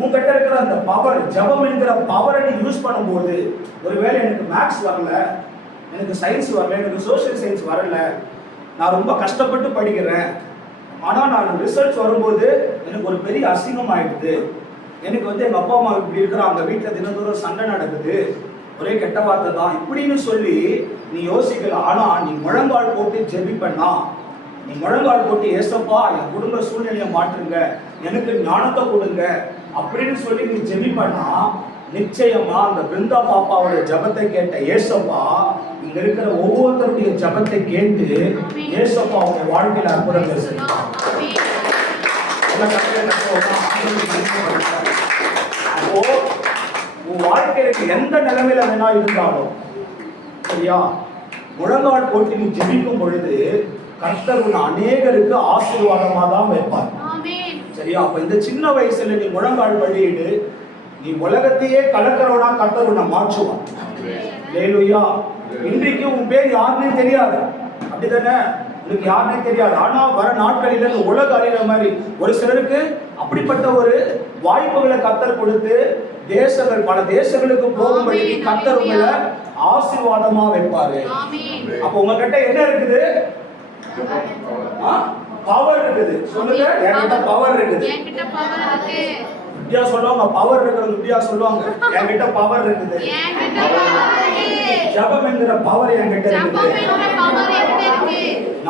உங்ககிட்ட இருக்கிற அந்த பவர், ஜெபம் என்கிற பவரை நீ யூஸ் பண்ணும்போது, ஒருவேளை எனக்கு மேத்ஸ் வரல, எனக்கு சயின்ஸ் வரல, எனக்கு சோஷியல் சயின்ஸ் வரல, நான் ரொம்ப கஷ்டப்பட்டு படிக்கிறேன், ஆனா நான் ரிசல்ட்ஸ் வரும்போது எனக்கு ஒரு பெரிய அசிங்கம் ஆயிடுது, எனக்கு எங்க அப்பா அம்மா இப்படி இருக்கிறாங்க, வீட்டில் தினந்தோறும் சண்டை நடக்குது, ஒரே கெட்ட வார்த்தை தான் இப்படின்னு சொல்லி நீ யோசிக்கலாம். ஆனா நீ முழங்கால் போட்டு ஜெபிப்பண்ணா, நீ முழங்கால் போட்டு ஏசப்பா என் குடும்ப சூழ்நிலையை மாற்றுங்க, எனக்கு ஞானத்தை கொடுங்க அப்படின்னு சொல்லி நீ ஜெபிப்பண்ணா, நிச்சயமா அந்த பிருந்தா பாப்பாவோட ஜபத்தை கேட்ட ஏசப்பா இங்க இருக்கிற ஒவ்வொருத்தருடைய ஜபத்தை கேட்டு ஏசப்பா அவங்க வாழ்க்கையில அற்புதங்கள் செய்வார். அப்போ உன் வாழ்க்கைக்கு எந்த நிலைமையில வேணா இருந்தாலும் சரியா, முழங்கால் போட்டு நீ ஜெபிக்கும் பொழுது கர்த்தர் உன்னை அநேகருக்கு ஆசீர்வாதமா தான் வைப்பார். சரியா, அப்ப இந்த சின்ன வயசுல நீ முழங்கால் படியிடு, நீ உலகத்தையே கலக்கிறவனா கர்த்தர் உன்னை மாற்றுவான். அல்லேலூயா. இன்றைக்கு உன் பேர் யாருன்னே தெரியாது, அப்படிதானே, உனக்கு யாருன்னே தெரியாது. ஆனா வர நாட்களில இந்த உலக அறிகிற மாதிரி ஒரு சிலருக்கு அப்படிப்பட்ட ஒரு வாய்ப்புகளை கர்த்தர் கொடுத்து தேசங்கள் பல தேசங்களுக்கு போகும்படி கர்த்தர் உங்களை ஆசீர்வாதமா வைப்பாரு. அப்ப உங்ககிட்ட என்ன இருக்குது, பவர் இருக்குது. சொல்லுங்க, என்கிட்ட பவர் இருக்குது. என்கிட்ட பவர் இருக்கு. இப்படியா சொல்லுவாங்க, பவர் இருக்கிறது இப்படியா சொல்லுவாங்க, என்கிட்ட பவர் இருக்குது. என்கிட்ட பவர் இருக்கு. ஜெபம் என்கிற பவர் என்கிட்ட இருக்குது. ஜெபம் என்கிற பவர் என்கிட்ட இருக்கு.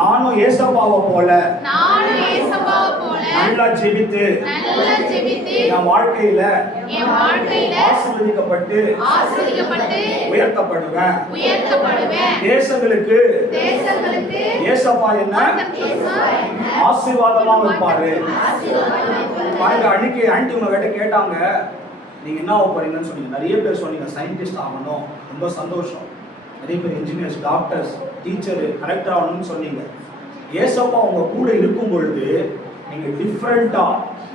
நானும் ஏசப்பாவை போல நல்லா ஜெபித்து என் வாழ்க்கையில ஆசீர்வதிக்கப்பட்டு உயர்த்தப்படுவேன். தேசங்களுக்கு ஏசப்பா என்ன ஆசீர்வாதமா வைப்பாரு. பாருங்க, அன்னைக்கு ஆன்டி உங்க கிட்ட கேட்டாங்க, நீங்க என்ன ஆக போறீங்கன்னு சொன்னீங்க. நிறைய பேர் சொன்னீங்க சயின்டிஸ்ட் ஆகணும், ரொம்ப சந்தோஷம். நிறைய பேர் இன்ஜினியர்ஸ், டாக்டர்ஸ், டீச்சர், கலெக்டர் ஆகணும்னு சொன்னீங்க. ஏசப்பா உங்க கூட இருக்கும் பொழுது நீங்க டிஃப்ரெண்டா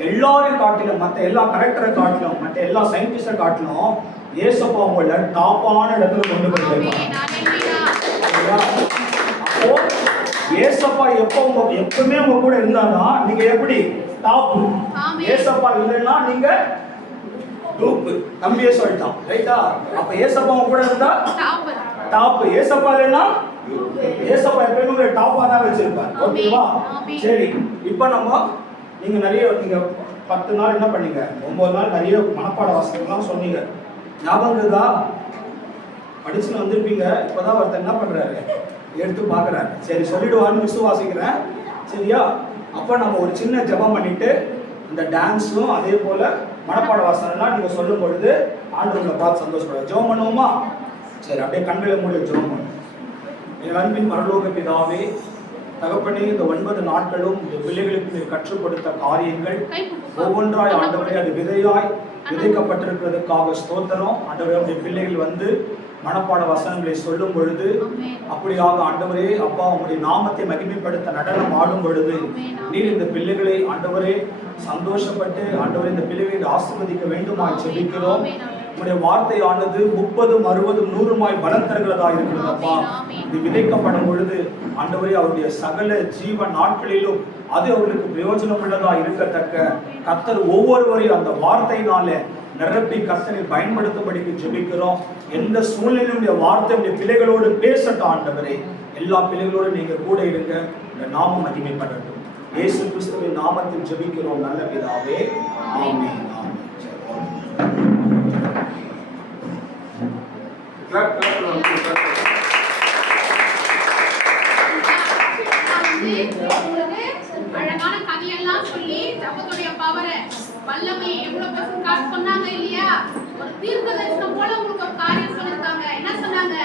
எல்லாரையும் காட்டிலும், மற்ற எல்லா கலெக்டரை காட்டிலும், மற்ற எல்லா சயின்டிஸ்டை காட்டிலும் ஏசப்பா உங்களை டாப்பான இடத்துல கொண்டு போயிருக்காங்க. அப்போ ஏசப்பா எப்பவுமே உங்க கூட இருந்தானா நீங்க எப்படி டாப். ஏசப்பா இல்லைன்னா நீங்க டூப். தம்பியே சொல்லிட்டான், ரைட்டா? அப்ப ஏசப்பா உங்க கூட இருந்தா டாப். ஏசப்பா இல்லைன்னா ஏசப்பா எப்பவுமே உங்களை டாப்பா தான் வச்சிருப்பார். ஓகேவா? சரி, இப்போ நீங்க நிறைய 10 நாள் என்ன பண்ணீங்க? 9 நாள் நிறைய மனப்பாட வாசகம்லாம் சொன்னீங்க. ஞாபகம் இருக்கா? படிச்சுன்னு வந்திருப்பீங்க. இப்போதான் ஒருத்தர் என்ன பண்றாரு, எடுத்து பார்க்குறாரு. சரி, சொல்லிடுவான்னு விசுவாசிக்கிறேன். சரியா? அப்போ நம்ம ஒரு சின்ன ஜெபம் பண்ணிட்டு இந்த டான்ஸும் அதே போல மனப்பாட வாசகம்லாம் நீங்க சொல்லும் பொழுது ஆண்டவரை பார்த்து சந்தோஷப்படுவார். ஜெபம் பண்ணுவோமா? சரி, அப்படியே கண்களை மூடி ஜெபம் பண்ணுவோம். என் அன்பின் பரலோக பிதாவே, தகப்பனே, இந்த 9 நாட்களும் இந்த பிள்ளைகளுக்கு நீர் கற்றுக் கொடுத்த காரியங்கள் ஒவ்வொன்றாய் ஆண்டவரே அது விதையாய் விதைக்கப்பட்டிருக்கிறதுக்காக ஸ்தோத்திரம். ஆண்டவரே, உடைய பிள்ளைகள் வந்து மனப்பாட வசனங்களை சொல்லும் பொழுது அப்படியாக ஆண்டவரே அப்பா உங்களுடைய நாமத்தை மகிமைப்படுத்த நடனம் ஆடும் பொழுது நீர் இந்த பிள்ளைகளை ஆண்டவரே சந்தோஷப்பட்டு ஆண்டவரே இந்த பிள்ளைகளை ஆசீர்வதிக்க வேண்டுமா ஜெபிக்கிறோம். உங்களுடைய வார்த்தை ஆனது 30, 60, 100 பலம் தருகிறதா இருக்கிறது அப்பா. இது விதைக்கப்படும் பொழுது ஆண்டவரே அவருடைய சகல ஜீவ நாட்களிலும் அது அவர்களுக்கு பிரயோஜனம் உள்ளதா இருக்கத்தக்க கர்த்தர் ஒவ்வொருவரையும் அந்த வார்த்தையினாலே நிரப்பி கர்த்தரை பயன்படுத்தும்படிக்கு ஜெபிக்கிறோம். எந்த சூழ்நிலையுடைய வார்த்தை பிள்ளைகளோடு பேசட்டும் ஆண்டவரே. எல்லா பிள்ளைகளோடு நீங்க கூட இருங்க. இந்த நாமம் மகிமைப்படட்டும். இயேசு கிறிஸ்துவின் நாமத்தில் ஜெபிக்கிறோம் நல்ல பிதாவே, ஆமென். அழகான கதையெல்லாம் சொல்லி ஜபத்துடைய பவரை வல்லமையை எவ்வளவு பேர் காட்ட சொன்னாங்க இல்லையா? ஒரு தீர்க்க தரிசனம் போல உங்களுக்கு ஒரு காரியம் சொல்லிருக்காங்க. என்ன சொன்னாங்க?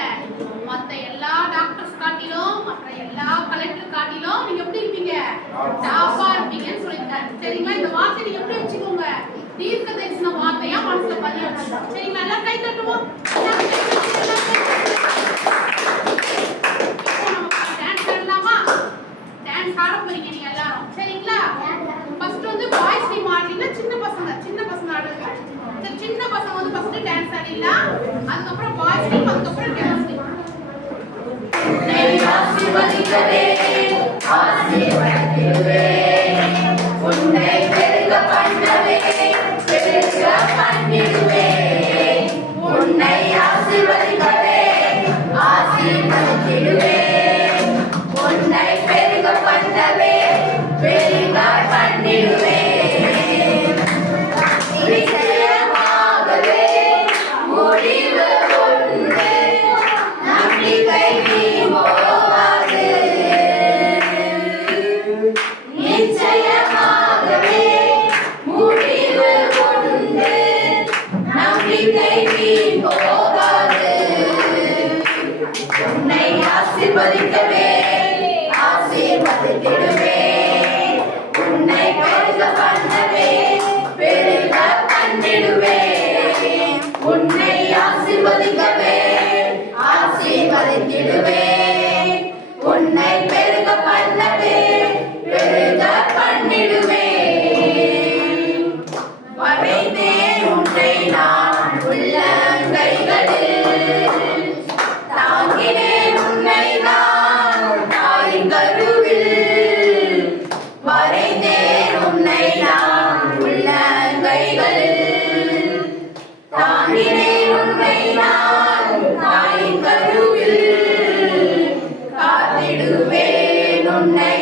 மற்ற எல்லா டாக்டர்ஸ் காட்டிலும், மற்ற எல்லா கலெக்டர் காட்டிலும் நீங்க எப்படி இருப்பீங்க? டாப்பா இருப்பீங்கன்னு சொல்லிருக்காரு. சரிங்களா? இந்த வார்த்தை நீங்க எப்படி வச்சுக்கோங்க? தீர்க்க தரிசன வார்த்தையா மனசுல பதிய வச்சுக்கோங்க. சரிங்களா? எல்லாம் கை தட்டுவோம். டான்ஸ் ஆட போறீங்க நீங்க எல்லாரும். சரிங்களா? ஃபர்ஸ்ட் வந்து பாய்ஸ் டீம் ஆடினா சின்ன பசங்க ஆடுங்க. சரி, சின்ன பசங்க வந்து ஃபர்ஸ்ட் டான்ஸ் ஆடிடலாம். அதுக்கப்புறம் பாய்ஸ் டீம், அதுக்கப்புறம் டான்ஸ் டீம். உன்னை ஆசீர்வதிக்கவே ஆசீர்வதிக்கவே உன்னை பெருக பண்ணவே பெருக பண்ணிடுவே. உன்னை ஆசீர்வதிக்கவே ஆசீர்வதிக்கவே உன்னை பெருக பண்ணவே பெருக பண்ணிடுவே. நிச்சயமாகவே முடிவு உண்டு, நம்பிக்கை போகாது. நிச்சயமாகவே முடிவு உண்டு, நம்பிக்கை போகாது. உன்னை ஆசீர்வதிக்கவே ஆசீர்வதித்திடுவே. உன்னை பெருக பண்ணவே பெருக பண்ணிடுவே. உன்னை ஆசீர்வதிக்கவே ஆசீர்வதித்திடுவே. உன்னை பெருக பண்ணவே பெருக பண்ணிடுவே. வரைந்தேன் உன்னை நான் உள்ளங்கைகளில், தாங்கினேன் உன்னை நான் தாயின் கருவில். வரைந்தேன் உன்னை நான் உள்ளங்கைகளில், தாங்கினேன் உன்னை நான் தாயின் கருவில். காத்திடுவேன் உன்னை